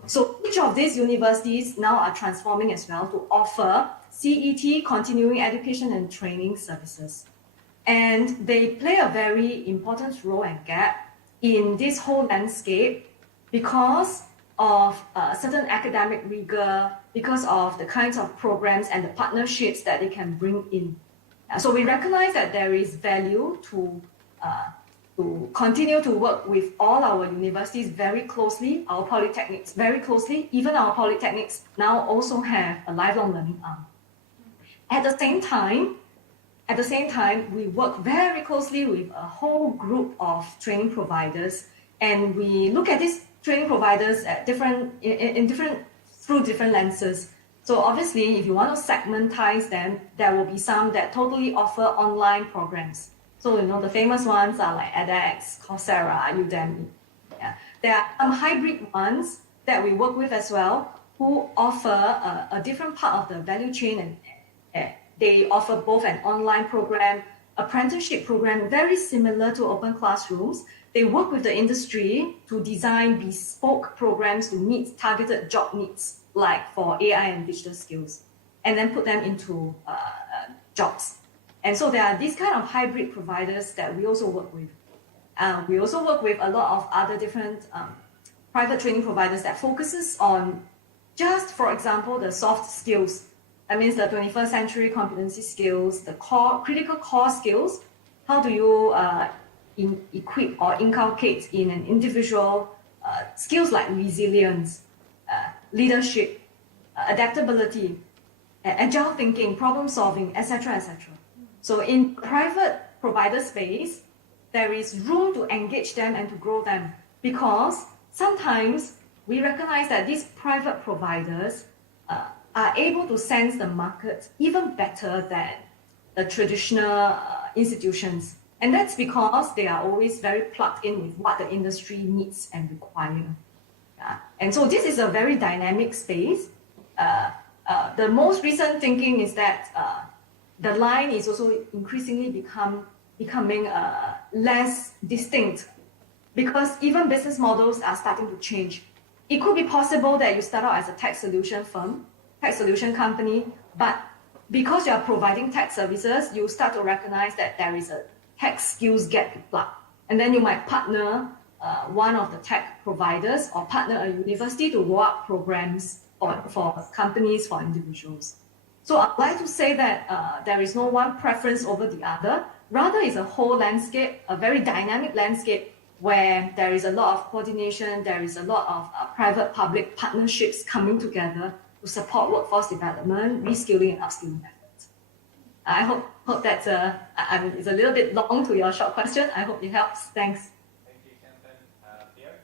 So each of these universities now are transforming as well to offer CET, continuing education and training services. And they play a very important role and gap in this whole landscape because of certain academic rigor, because of the kinds of programs and the partnerships that they can bring in. So we recognize that there is value to continue to work with all our universities very closely, our polytechnics very closely. Even our polytechnics now also have a lifelong learning arm. At the same time, we work very closely with a whole group of training providers, and we look at these training providers at through different lenses. So obviously, if you want to segmentize them, there will be some that totally offer online programs. So, the famous ones are like edX, Coursera, Udemy. Yeah. There are some hybrid ones that we work with as well, who offer a different part of the value chain, and they offer both an online program, apprenticeship program, very similar to open classrooms. They work with the industry to design bespoke programs to meet targeted job needs, like for AI and digital skills, and then put them into jobs. And so there are these kind of hybrid providers that we also work with. We also work with a lot of other different private training providers that focuses on just, for example, the soft skills. That means the 21st century competency skills, the critical core skills. How do you equip or inculcate in an individual skills like resilience, leadership, adaptability, agile thinking, problem solving, etc., etc. So in private provider space, there is room to engage them and to grow them, because sometimes we recognize that these private providers are able to sense the market even better than the traditional institutions. And that's because they are always very plugged in with what the industry needs and require. And so this is a very dynamic space. The most recent thinking is that the line is also increasingly becoming less distinct, because even business models are starting to change. It could be possible that you start out as a tech solution firm, tech solution company, but because you are providing tech services, you start to recognize that there is a tech skills gap to plug. And then you might partner one of the tech providers or partner a university to roll out programs for companies, for individuals. So I'd like to say that there is no one preference over the other. Rather, it's a whole landscape, a very dynamic landscape where there is a lot of coordination, there is a lot of private-public partnerships coming together to support workforce development, reskilling, and upskilling efforts. I hope that's it's a little bit long to your short question. I hope it helps. Thanks. Thank you, Chen-Chen. Pierre?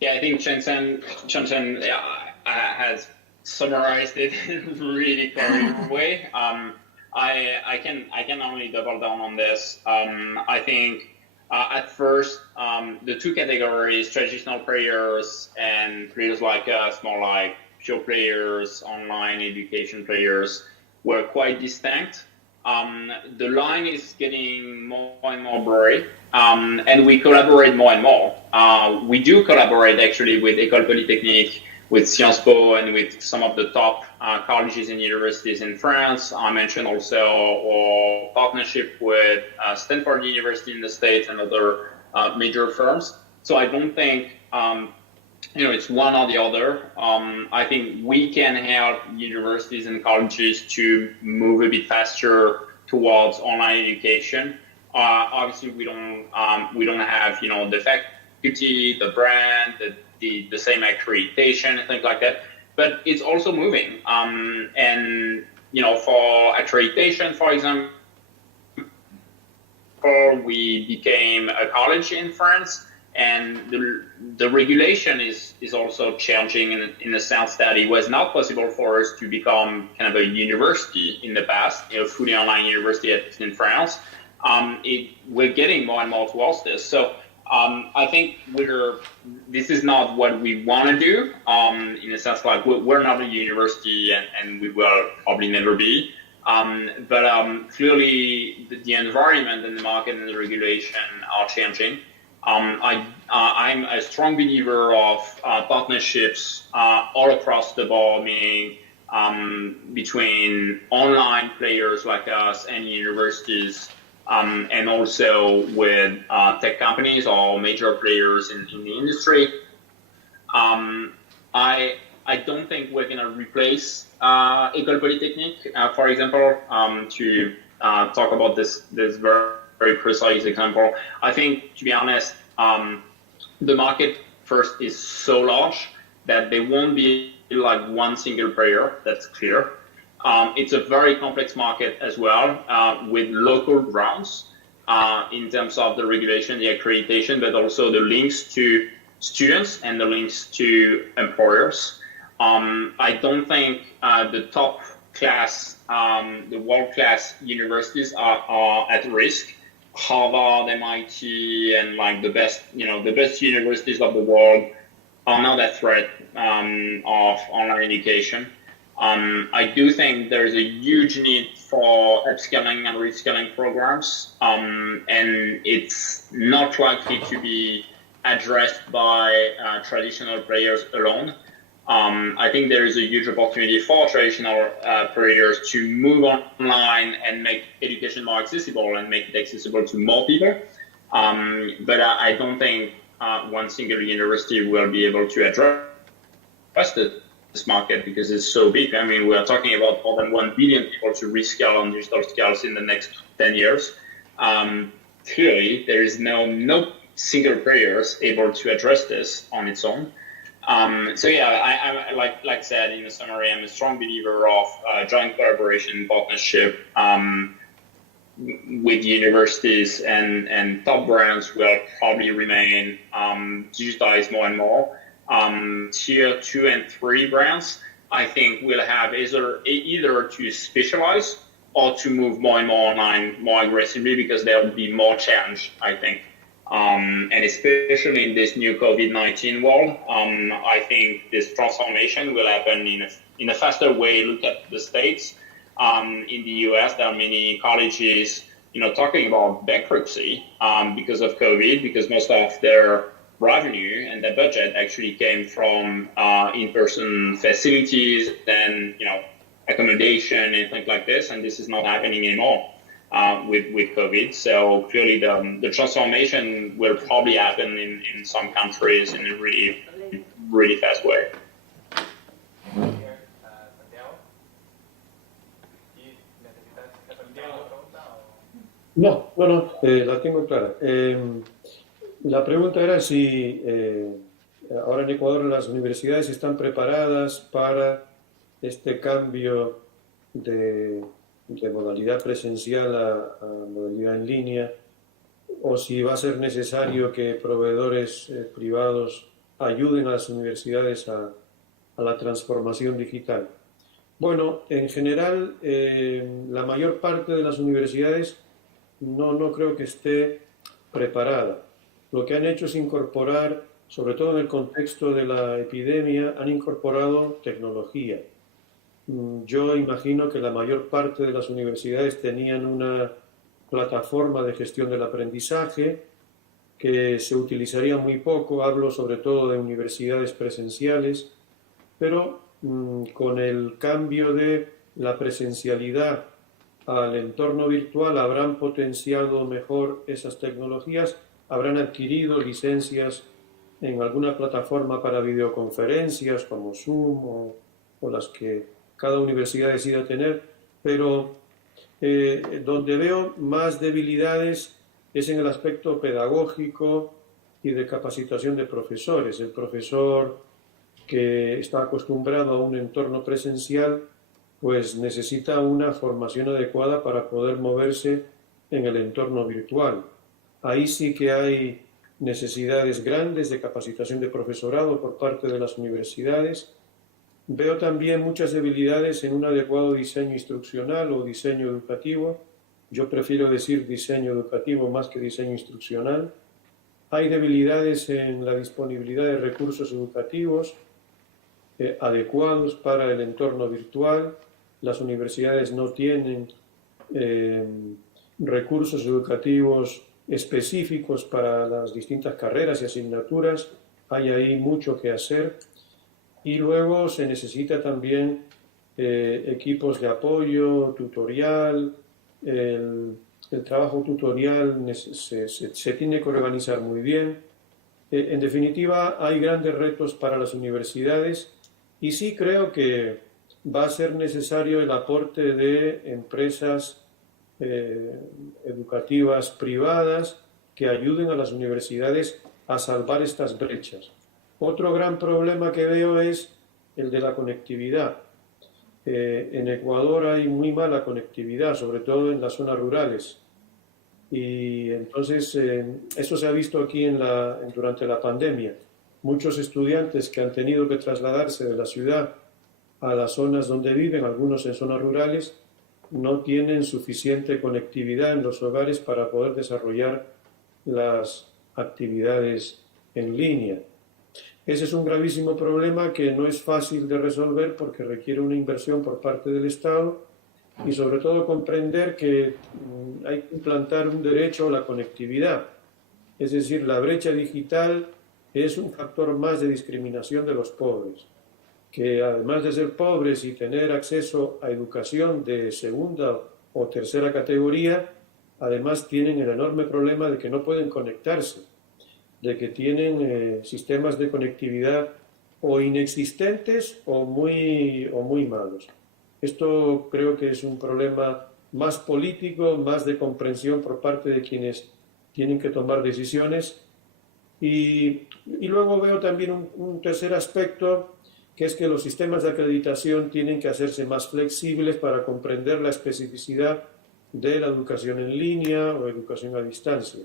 Yeah, I think Chen-Chen has summarized it in a really clear way. I can only double down on this. I think at first the two categories, traditional players and players like us, more like pure players, online education players, were quite distinct. The line is getting more and more blurry, and we collaborate more and more. We do collaborate actually with École Polytechnique, with Sciences Po, and with some of the top colleges and universities in France. I mentioned also our partnership with Stanford University in the States and other major firms. So I don't think it's one or the other. I think we can help universities and colleges to move a bit faster towards online education. Obviously, we don't have the faculty, the brand, the same accreditation and things like that. But it's also moving. And for accreditation, for example, we became a college in France. And the regulation is also changing in the sense that it was not possible for us to become kind of a university in the past, fully online university in France. We're getting more and more towards this. So I think this is not what we want to do, in a sense like we're not a university and we will probably never be. But clearly the environment and the market and the regulation are changing. I'm a strong believer of partnerships all across the board, meaning between online players like us and universities, and also with tech companies or major players in the industry. I don't think we're going to replace École Polytechnique, for example, to talk about this very precise example. I think, to be honest, the market first is so large that there won't be like one single player. That's clear. It's a very complex market as well, with local grounds in terms of the regulation, the accreditation, but also the links to students and the links to employers. I don't think the top class, the world-class universities are at risk. Harvard, MIT, and like the best universities of the world are not a threat of online education. I do think there is a huge need for upskilling and reskilling programs, and it's not likely to be addressed by traditional players alone. I think there is a huge opportunity for traditional providers to move online and make education more accessible and make it accessible to more people. But I don't think one single university will be able to address this market because it's so big. I mean, we are talking about more than 1 billion people to rescale on digital skills in the next 10 years. Clearly, there is no single players able to address this on its own. So yeah, I like I said in the summary, I'm a strong believer of joint collaboration, partnership with universities and top brands will probably remain digitized more and more. Tier 2 and 3 brands, I think, will have either to specialize or to move more and more online more aggressively because there will be more challenge, I think. And especially in this new COVID-19 world, I think this transformation will happen in a faster way. Look at the States. In the US, there are many colleges, talking about bankruptcy because of COVID, because most of their revenue and their budget actually came from in-person facilities, then, accommodation and things like this. And this is not happening anymore. With COVID. So clearly the transformation will probably happen in some countries in a really, really fast way. No, la tengo clara. La pregunta era si ahora en Ecuador las universidades están preparadas para este cambio de modalidad presencial a modalidad en línea, o si va a ser necesario que proveedores privados ayuden a las universidades a la transformación digital. Bueno, en general, la mayor parte de las universidades no creo que esté preparada. Lo que han hecho es incorporar, sobre todo en el contexto de la epidemia, han incorporado tecnología. Yo imagino que la mayor parte de las universidades tenían una plataforma de gestión del aprendizaje que se utilizaría muy poco, hablo sobre todo de universidades presenciales, pero con el cambio de la presencialidad al entorno virtual habrán potenciado mejor esas tecnologías, habrán adquirido licencias en alguna plataforma para videoconferencias como Zoom o las que cada universidad decida tener, pero donde veo más debilidades es en el aspecto pedagógico y de capacitación de profesores. El profesor que está acostumbrado a un entorno presencial, pues necesita una formación adecuada para poder moverse en el entorno virtual. Ahí sí que hay necesidades grandes de capacitación de profesorado por parte de las universidades. Veo también muchas debilidades en un adecuado diseño instruccional o diseño educativo. Yo prefiero decir diseño educativo más que diseño instruccional. Hay debilidades en la disponibilidad de recursos educativos adecuados para el entorno virtual. Las universidades no tienen recursos educativos específicos para las distintas carreras y asignaturas. Hay ahí mucho que hacer. Y luego se necesita también equipos de apoyo, tutorial. El trabajo tutorial se tiene que organizar muy bien. En definitiva, hay grandes retos para las universidades y sí creo que va a ser necesario el aporte de empresas educativas privadas que ayuden a las universidades a salvar estas brechas. Otro gran problema que veo es el de la conectividad. En Ecuador hay muy mala conectividad, sobre todo en las zonas rurales. Y entonces eso se ha visto aquí durante la pandemia. Muchos estudiantes que han tenido que trasladarse de la ciudad a las zonas donde viven, algunos en zonas rurales, no tienen suficiente conectividad en los hogares para poder desarrollar las actividades en línea. Ese es un gravísimo problema que no es fácil de resolver porque requiere una inversión por parte del Estado y sobre todo comprender que hay que implantar un derecho a la conectividad. Es decir, la brecha digital es un factor más de discriminación de los pobres. que además de ser pobres y tener acceso a educación de segunda o tercera categoría, además tienen el enorme problema de que no pueden conectarse, de que tienen sistemas de conectividad o inexistentes o muy malos. Esto creo que es un problema más político, más de comprensión por parte de quienes tienen que tomar decisiones. Y luego veo también un tercer aspecto, que es que los sistemas de acreditación tienen que hacerse más flexibles para comprender la especificidad de la educación en línea o educación a distancia.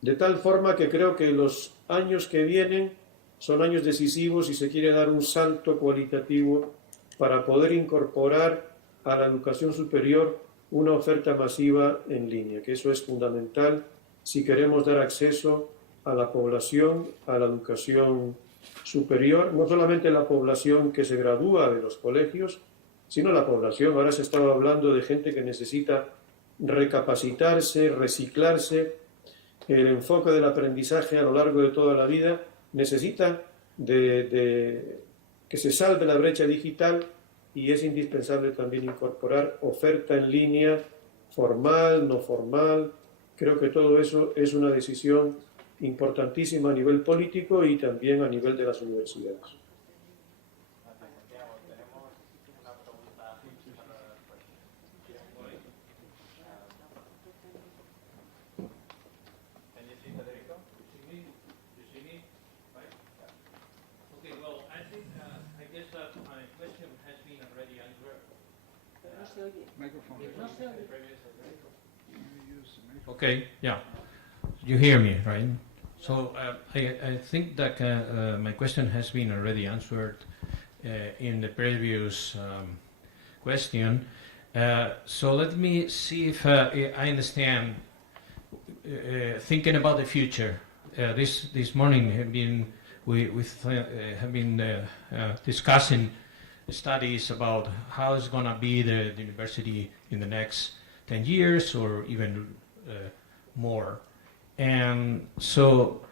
De tal forma que creo que los años que vienen son años decisivos si se quiere dar un salto cualitativo para poder incorporar a la educación superior una oferta masiva en línea, que eso es fundamental si queremos dar acceso a la población, a la educación superior, no solamente la población que se gradúa de los colegios, sino la población. Ahora se estaba hablando de gente que necesita recapacitarse, reciclarse. El enfoque del aprendizaje a lo largo de toda la vida necesita de que se salve la brecha digital, y es indispensable también incorporar oferta en línea, formal, no formal. Creo que todo eso es una decisión importantísima a nivel político y también a nivel de las universidades. Okay, yeah, you hear me, right? So I think that my question has been already answered in the previous question. So let me see if I understand. Thinking about the future, this morning we have been discussing studies about how it's going to be the university in the next 10 years or even more. And so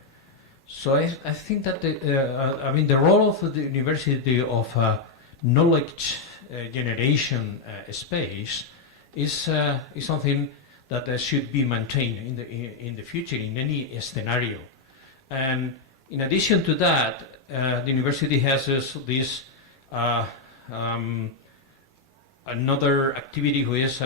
I think that the role of the university of knowledge generation space is something that should be maintained in the future in any scenario. And in addition to that, the university has this another activity which is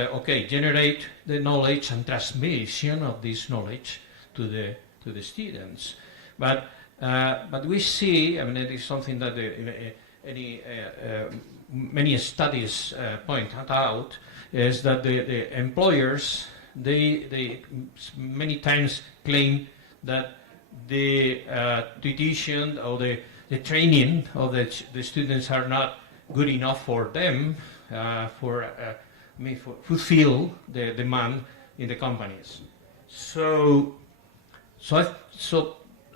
generate the knowledge and transmission of this knowledge to the students. But we see, I mean, it is something that many studies point out, is that the employers they many times claim that the tuition or the training of the students are not good enough for them for fulfill the demand in the companies. So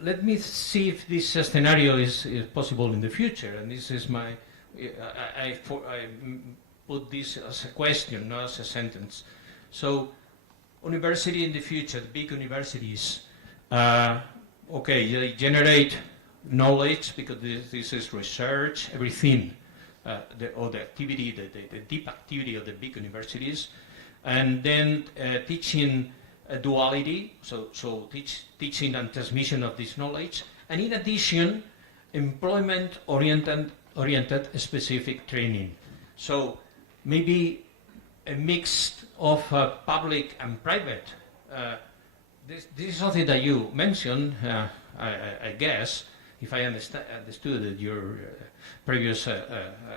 let me see if this scenario is possible in the future. And this is my I put this as a question, not as a sentence. So university in the future, the big universities, they generate knowledge because this is research, everything, the activity, the deep activity of the big universities, and then teaching duality, so teaching and transmission of this knowledge, and in addition, employment-oriented specific training. So maybe a mix of public and private. This is something that you mentioned, I guess, if I understood your previous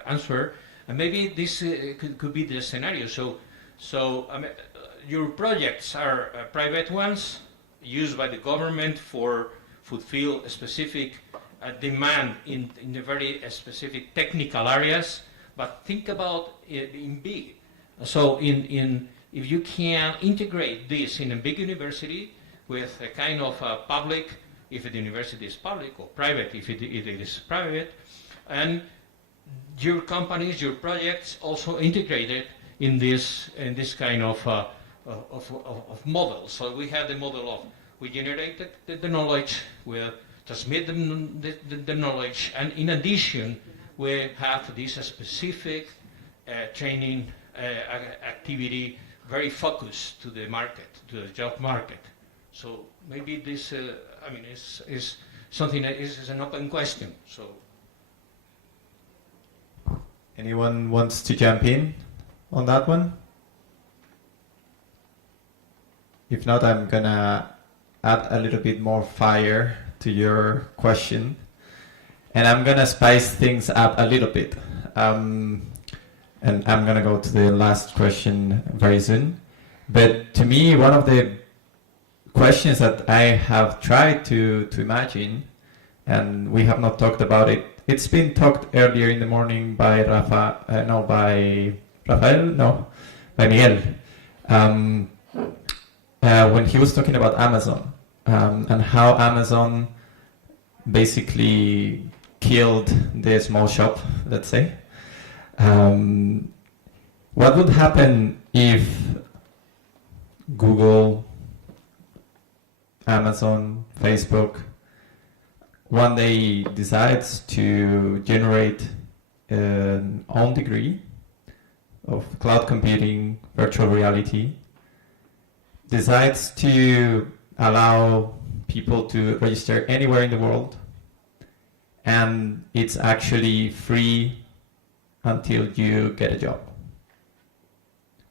answer, and maybe this could be the scenario. So I mean, your projects are private ones used by the government for fulfill a specific demand in the very specific technical areas, but think about it in big. So if you can integrate this in a big university with a kind of public, if the university is public, or private, if it is private, and your companies, your projects also integrated in this kind of model. So we have the model of we generate the knowledge, we transmit the knowledge, and in addition we have this specific training activity very focused to the market, to the job market. So maybe this, is something that is an open question. So, anyone wants to jump in on that one? If not, I'm gonna add a little bit more fire to your question, and I'm gonna spice things up a little bit. And I'm gonna go to the last question very soon. But to me, one of the questions that I have tried to imagine, and we have not talked about it. It's been talked earlier in the morning by by Miguel, when he was talking about Amazon, and how Amazon basically killed the small shop, let's say. What would happen if Google, Amazon, Facebook one day decides to generate an own degree of cloud computing, virtual reality, decides to allow people to register anywhere in the world, and it's actually free until you get a job?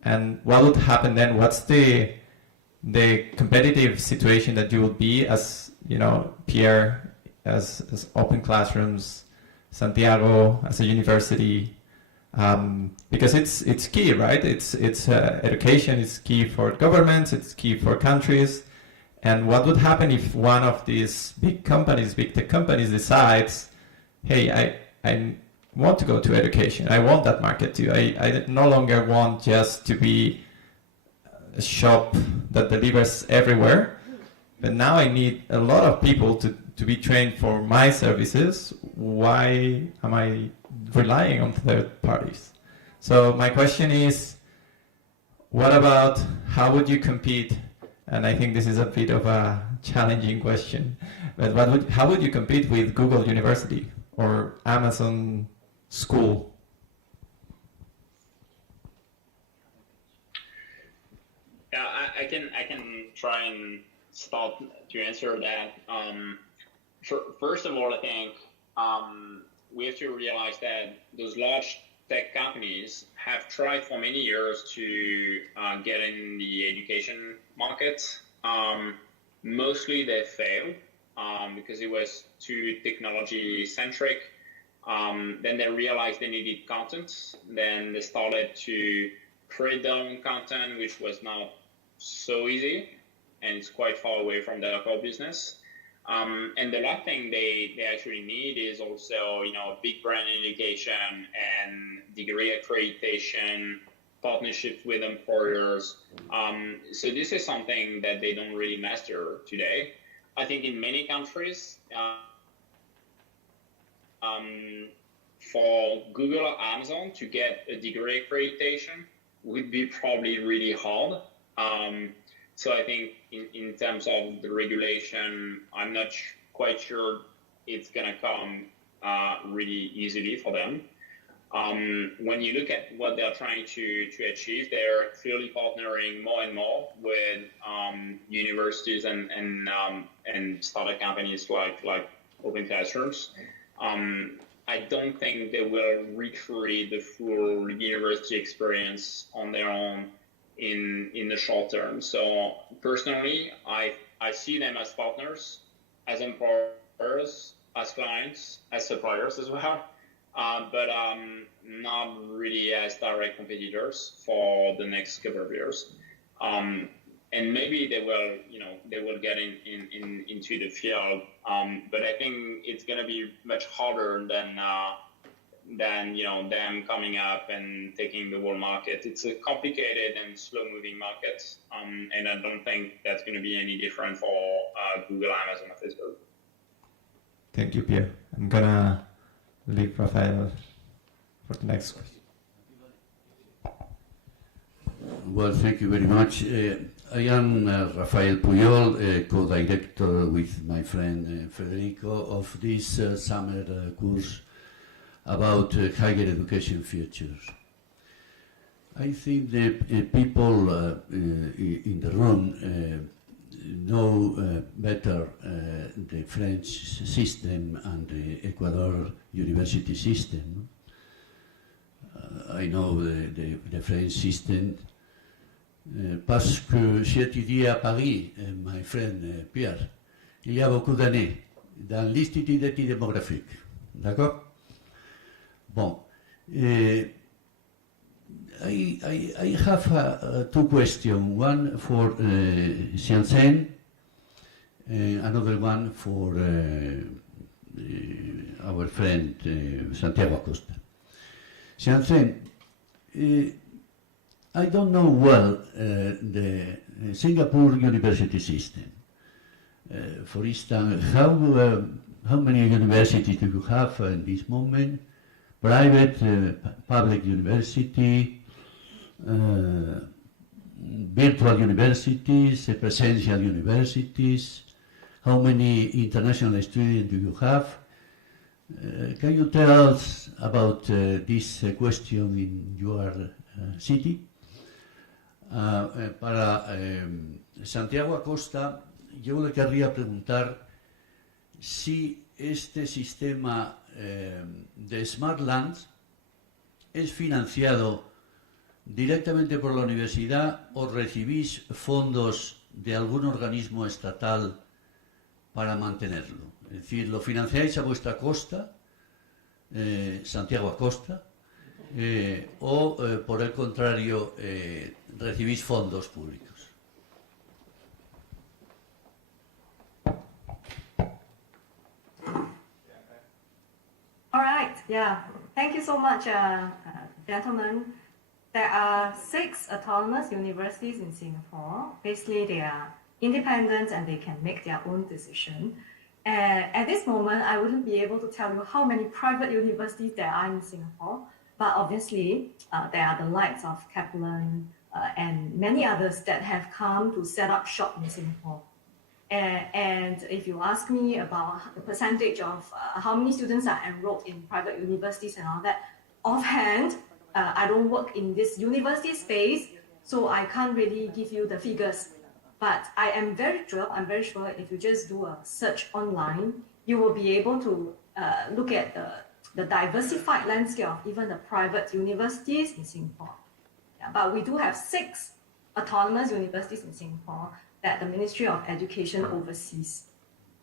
And what would happen then? What's the competitive situation that you will be as, Pierre, as open classrooms, Santiago as a university, because it's key, right? It's education is key for governments, it's key for countries. And what would happen if one of these big tech companies decides, hey, I want to go to education, I want that market too. I no longer want just to be a shop that delivers everywhere, but now I need a lot of people to be trained for my services. Why am I relying on third parties? So my question is, what about how would you compete? And I think this is a bit of a challenging question, but how would you compete with Google University or Amazon School? Yeah, I can try and start to answer that. First of all, I think we have to realize that those large tech companies have tried for many years to get in the education market. Mostly they failed because it was too technology centric. Then they realized they needed content. Then they started to create their own content, which was not so easy, and it's quite far away from their core business. And the last thing they actually need is also, big brand education and degree accreditation, partnerships with employers. So this is something that they don't really master today. I think in many countries, for Google or Amazon to get a degree accreditation would be probably really hard. So I think in terms of the regulation, I'm not quite sure it's going to come really easily for them. When you look at what they're trying to achieve, they're clearly partnering more and more with universities and startup companies like Open Classrooms. I don't think they will recreate the full university experience on their own in the short term. So personally, I see them as partners, as employers, as clients, as suppliers as well, but not really as direct competitors for the next couple of years. And maybe they will get into the field, but I think it's going to be much harder than them coming up and taking the whole market. It's a complicated and slow-moving market, and I don't think that's going to be any different for Google, Amazon, or Facebook. Thank you, Pierre. I'm gonna leave Rafael for the next question. Well, thank you very much. I am Rafael Puyol, co-director with my friend Federico of this summer course about higher education futures. I think the people in the room know better the French system and the Ecuador university system. I know the French system parce que j'ai étudié à Paris, my friend Pierre, il y a beaucoup d'années, dans l'Institut d'études démographiques. D'accord? Bon. I have two questions, one for Xianzhen, another one for our friend Santiago Acosta. Xianzhen, I don't know well the Singapore university system. For instance, how many universities do you have in this moment? Private, public university, virtual universities, presential universities, how many international students do you have? Can you tell us about this question in your city? Para Santiago Acosta, yo le querría preguntar si este sistema de Smart Lands es financiado directamente por la universidad o recibís fondos de algún organismo estatal para mantenerlo. Es decir, ¿lo financiáis a vuestra costa, Santiago Acosta, o por el contrario recibís fondos públicos? All right, yeah. Thank you so much, gentlemen. There are 6 autonomous universities in Singapore. Basically, they are independent and they can make their own decision. At this moment, I wouldn't be able to tell you how many private universities there are in Singapore, but obviously, there are the likes of Kaplan and many others that have come to set up shop in Singapore. And if you ask me about the percentage of how many students are enrolled in private universities and all that, offhand, I don't work in this university space, so I can't really give you the figures. But I am very sure, if you just do a search online, you will be able to look at the diversified landscape of even the private universities in Singapore. Yeah, but we do have 6 autonomous universities in Singapore that the Ministry of Education oversees.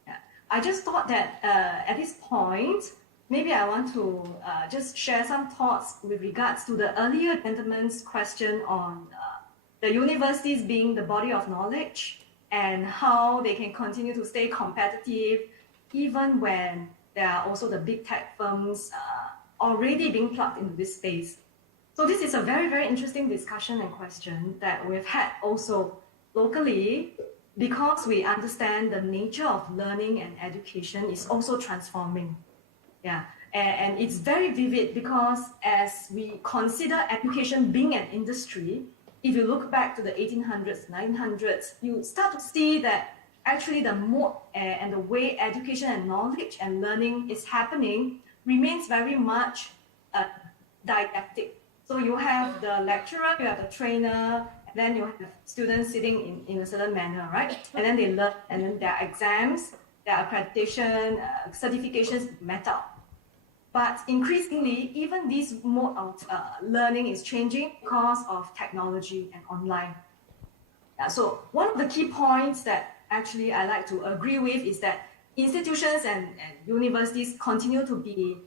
Yeah. I just thought that at this point, maybe I want to just share some thoughts with regards to the earlier gentleman's question on the universities being the body of knowledge and how they can continue to stay competitive even when there are also the big tech firms already being plugged into this space. So this is a very, very interesting discussion and question that we've had also locally, because we understand the nature of learning and education is also transforming. Yeah, and it's very vivid because as we consider education being an industry, if you look back to the 1800s, 900s, you start to see that actually the mode and the way education and knowledge and learning is happening remains very much didactic. So you have the lecturer, you have the trainer, then you have students sitting in a certain manner, right? And then they learn, and then there are exams, there are accreditation, certifications met out. But increasingly, even this mode of learning is changing because of technology and online. Yeah, so one of the key points that actually I like to agree with is that institutions and universities continue to be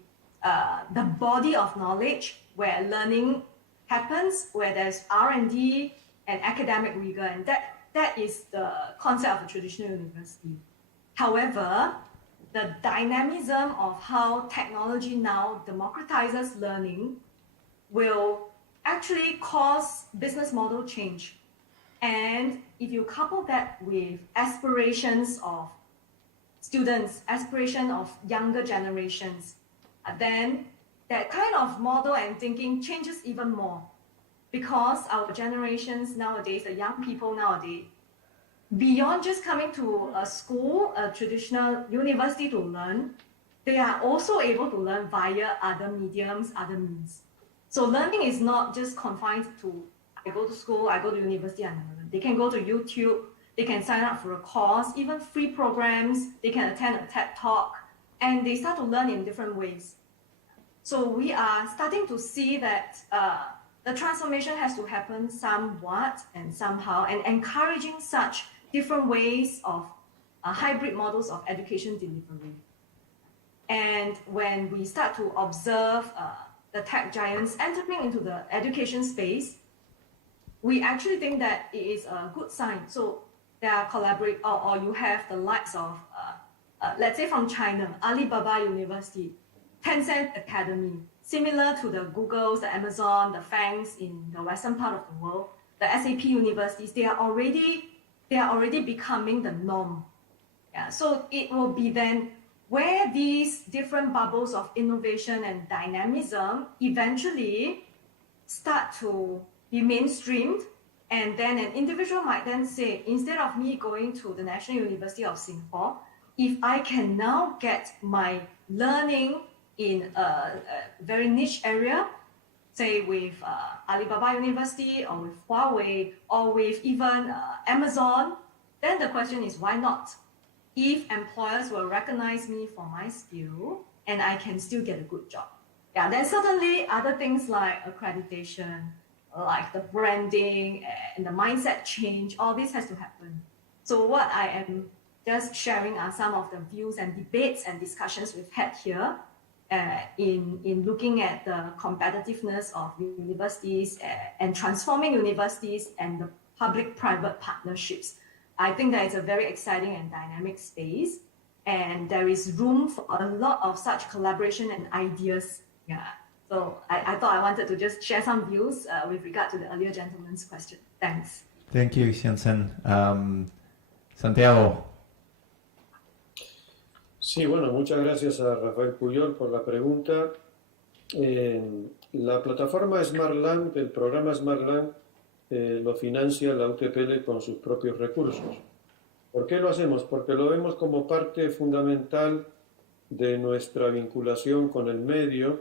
the body of knowledge where learning happens, where there's R&D and academic rigor, and that is the concept of a traditional university. However, the dynamism of how technology now democratizes learning will actually cause business model change. And if you couple that with aspirations of students, aspiration of younger generations, then that kind of model and thinking changes even more. Because our generations nowadays, the young people nowadays, beyond just coming to a school, a traditional university to learn, they are also able to learn via other mediums, other means. So learning is not just confined to, I go to school, I go to university, and learn. They can go to YouTube, they can sign up for a course, even free programs, they can attend a TED Talk, and they start to learn in different ways. So we are starting to see that the transformation has to happen somewhat and somehow, and encouraging such different ways of hybrid models of education delivery. And when we start to observe the tech giants entering into the education space, we actually think that it is a good sign. So there are or you have the likes of, let's say from China, Alibaba University, Tencent Academy, similar to the Googles, the Amazon, the FANGs in the western part of the world, the SAP universities, they are already becoming the norm. Yeah, so it will be then where these different bubbles of innovation and dynamism eventually start to be mainstreamed, and then an individual might then say, instead of me going to the National University of Singapore, if I can now get my learning in a very niche area, say with Alibaba University or with Huawei or with even Amazon, then the question is, why not? If employers will recognize me for my skill and I can still get a good job. Yeah, then certainly other things like accreditation, like the branding and the mindset change, all this has to happen. So what I am just sharing are some of the views and debates and discussions we've had here in looking at the competitiveness of universities and transforming universities and the public-private partnerships. I think that it's a very exciting and dynamic space, and there is room for a lot of such collaboration and ideas. Yeah. So I thought I wanted to just share some views with regard to the earlier gentleman's question. Thanks. Thank you, Xiansen. Santiago. Sí, bueno, muchas gracias a Rafael Puyol por la pregunta. La plataforma SmartLand, el programa SmartLand, lo financia la UTPL con sus propios recursos. ¿Por qué lo hacemos? Porque lo vemos como parte fundamental de nuestra vinculación con el medio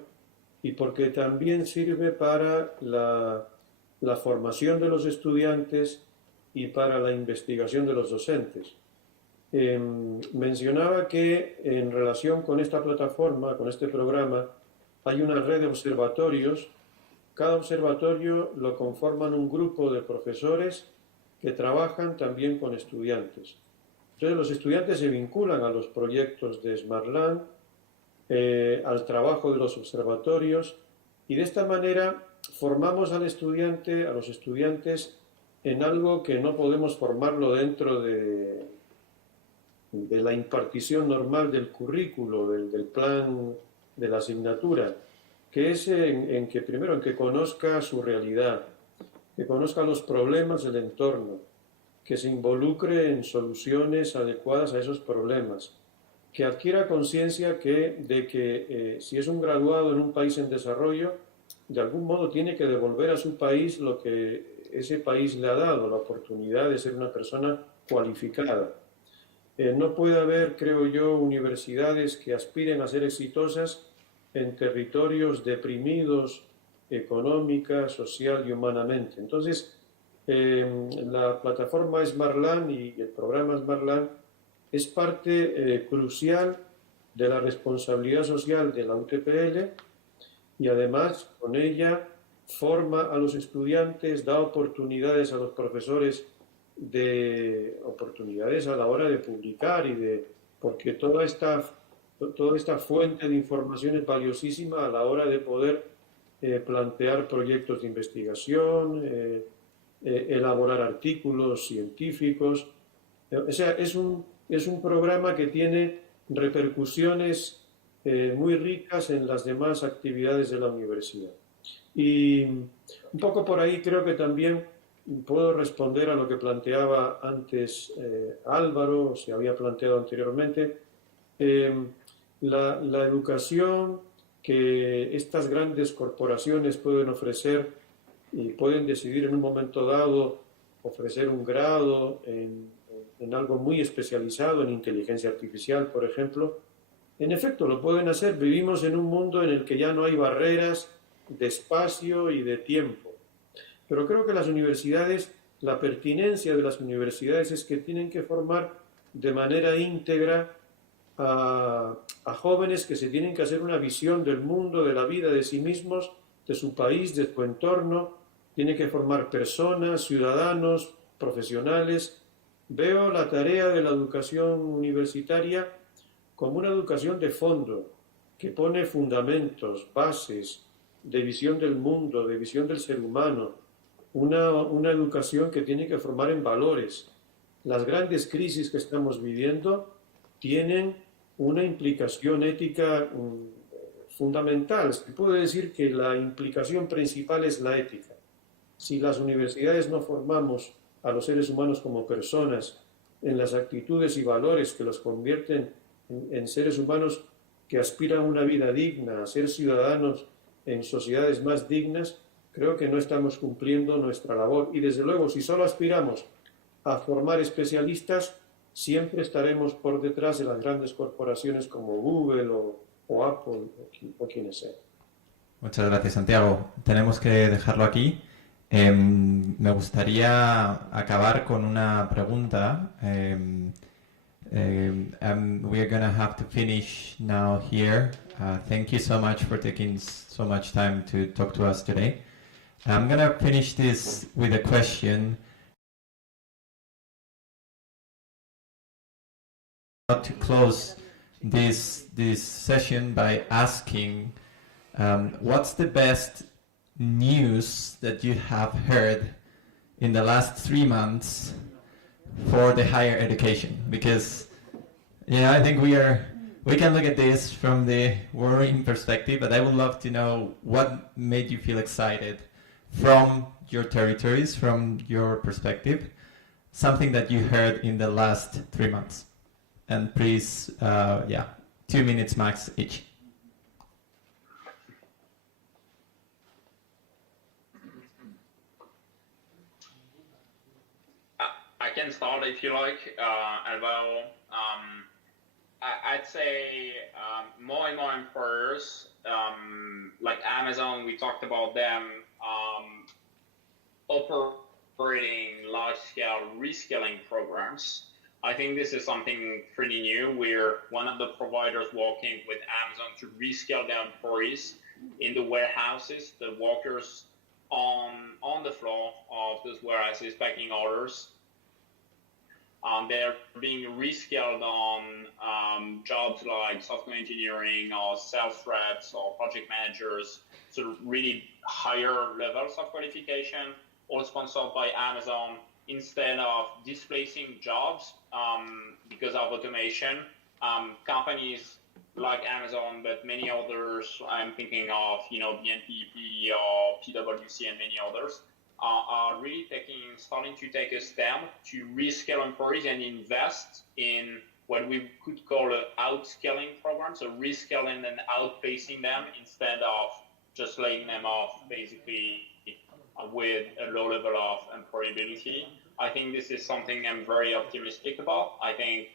y porque también sirve para la formación de los estudiantes y para la investigación de los docentes. Mencionaba que en relación con esta plataforma, con este programa, hay una red de observatorios. Cada observatorio lo conforman un grupo de profesores que trabajan también con estudiantes. Entonces los estudiantes se vinculan a los proyectos de SmartLand, al trabajo de los observatorios, y de esta manera formamos a los estudiantes en algo que no podemos formarlo dentro de la impartición normal del currículo, del plan de la asignatura, que es en que conozca su realidad, que conozca los problemas del entorno, que se involucre en soluciones adecuadas a esos problemas, que adquiera conciencia de que si es un graduado en un país en desarrollo, de algún modo tiene que devolver a su país lo que ese país le ha dado, la oportunidad de ser una persona cualificada. No puede haber, creo yo, universidades que aspiren a ser exitosas en territorios deprimidos económica, social y humanamente. Entonces, la plataforma SmartLand y el programa SmartLand es parte crucial de la responsabilidad social de la UTPL y además con ella forma a los estudiantes, da oportunidades a los profesores, oportunidades a la hora de publicar porque toda esta fuente de información es valiosísima a la hora de poder plantear proyectos de investigación, elaborar artículos científicos. O sea, es un programa que tiene repercusiones muy ricas en las demás actividades de la universidad. Y un poco por ahí creo que también puedo responder a lo que planteaba antes Álvaro, se había planteado anteriormente. La educación que estas grandes corporaciones pueden ofrecer y pueden decidir en un momento dado ofrecer un grado en algo muy especializado, en inteligencia artificial, por ejemplo, En efecto, lo pueden hacer. Vivimos en un mundo en el que ya no hay barreras de espacio y de tiempo. Pero creo que las universidades, la pertinencia de las universidades es que tienen que formar de manera íntegra a jóvenes que se tienen que hacer una visión del mundo, de la vida, de sí mismos, de su país, de su entorno. Tienen que formar personas, ciudadanos, profesionales. Veo la tarea de la educación universitaria como una educación de fondo, que pone fundamentos, bases de visión del mundo, de visión del ser humano, una educación que tiene que formar en valores. Las grandes crisis que estamos viviendo tienen una implicación ética fundamental. Se puede decir que la implicación principal es la ética. Si las universidades no formamos a los seres humanos como personas en las actitudes y valores que los convierten en seres humanos que aspiran a una vida digna, a ser ciudadanos en sociedades más dignas, creo que no estamos cumpliendo nuestra labor. Y desde luego, si solo aspiramos a formar especialistas, siempre estaremos por detrás de las grandes corporaciones como Google o Apple o quienes sean. Muchas gracias, Santiago. Tenemos que dejarlo aquí. Me gustaría acabar con una pregunta. We're going to have to finish now here. Thank you so much for taking so much time to talk to us today. I'm going to finish this with a question. To close this session by asking, what's the best news that you have heard in the last 3 months for the higher education? Because I think we can look at this from the worrying perspective, but I would love to know what made you feel excited from your territories, from your perspective, something that you heard in the last 3 months. And please, 2 minutes max each. I can start if you like, Alvaro. I'd say more and more employers, like Amazon, we talked about them, operating large-scale reskilling programs. I think this is something pretty new. We're one of the providers working with Amazon to reskill their employees in the warehouses, the workers on the floor of those warehouses packing orders. They're being reskilled on jobs like software engineering or sales reps or project managers, so really higher levels of qualification, all sponsored by Amazon. Instead of displacing jobs because of automation, companies like Amazon, but many others, I'm thinking of, BNPP or PwC and many others, are really starting to take a stand to reskill employees and invest in what we could call an outskilling program, so reskilling and outpacing them instead of just laying them off basically with a low level of employability. I think this is something I'm very optimistic about. I think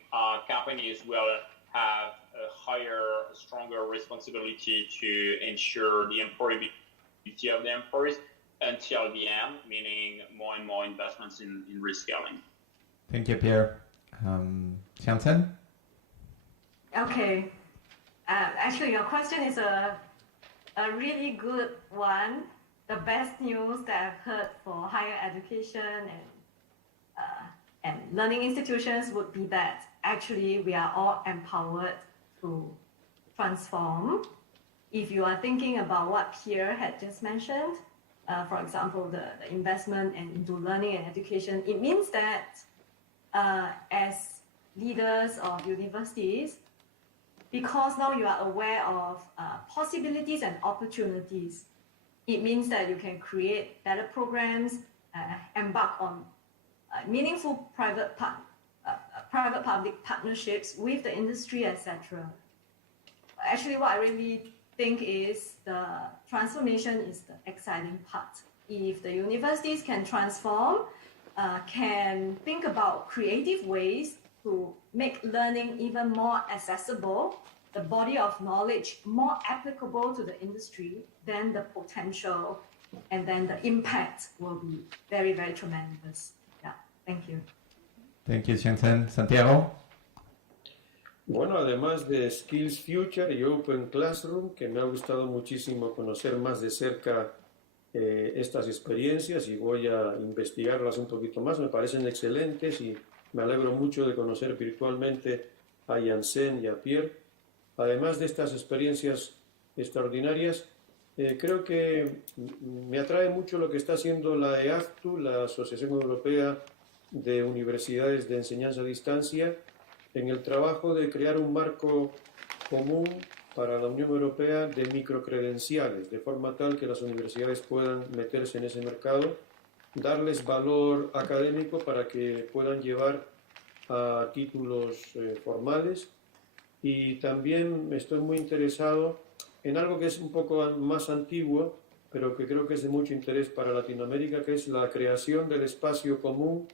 companies will have a higher, stronger responsibility to ensure the employability of the employees until the end, meaning more and more investments in reskilling. Thank you, Pierre. Xiangchen? Okay. Actually, your question is a really good one. The best news that I've heard for higher education and learning institutions would be that actually we are all empowered to transform. If you are thinking about what Pierre had just mentioned, for example, the investment into learning and education, it means that as leaders of universities, because now you are aware of possibilities and opportunities, it means that you can create better programs, embark on meaningful private-public partnerships with the industry, etc. Actually, what I really think is the transformation is the exciting part. If the universities can transform, can think about creative ways to make learning even more accessible the body of knowledge more applicable to the industry, then the potential and then the impact will be very, very tremendous. Yeah, thank you. Thank you, Xiangchen. Santiago? Bueno, además de Skills Future y Open Classroom, que me ha gustado muchísimo conocer más de cerca estas experiencias y voy a investigarlas un poquito más, me parecen excelentes y me alegro mucho de conocer virtualmente a Janssen y a Pierre. Además de estas experiencias extraordinarias, creo que me atrae mucho lo que está haciendo la EACTU, la Asociación Europea de Universidades de Enseñanza a Distancia, en el trabajo de crear un marco común para la Unión Europea de microcredenciales, de forma tal que las universidades puedan meterse en ese mercado, darles valor académico para que puedan llevar a títulos formales. Y también estoy muy interesado en algo que es un poco más antiguo, pero que creo que es de mucho interés para Latinoamérica, que es la creación del espacio común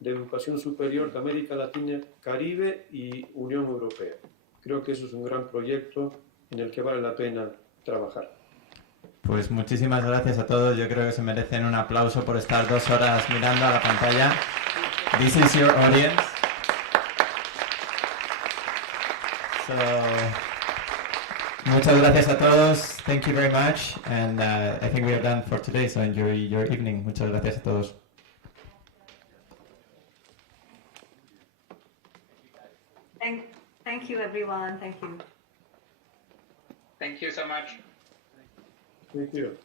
de educación superior de América Latina, Caribe y Unión Europea. Creo que eso es un gran proyecto en el que vale la pena trabajar. Pues muchísimas gracias a todos. Yo creo que se merecen un aplauso por estar 2 horas mirando a la pantalla. This is your audience. So, muchas gracias a todos. Thank you very much. And I think we are done for today. So enjoy your evening. Muchas gracias a todos. Thank you, everyone. Thank you. Thank you so much. Thank you.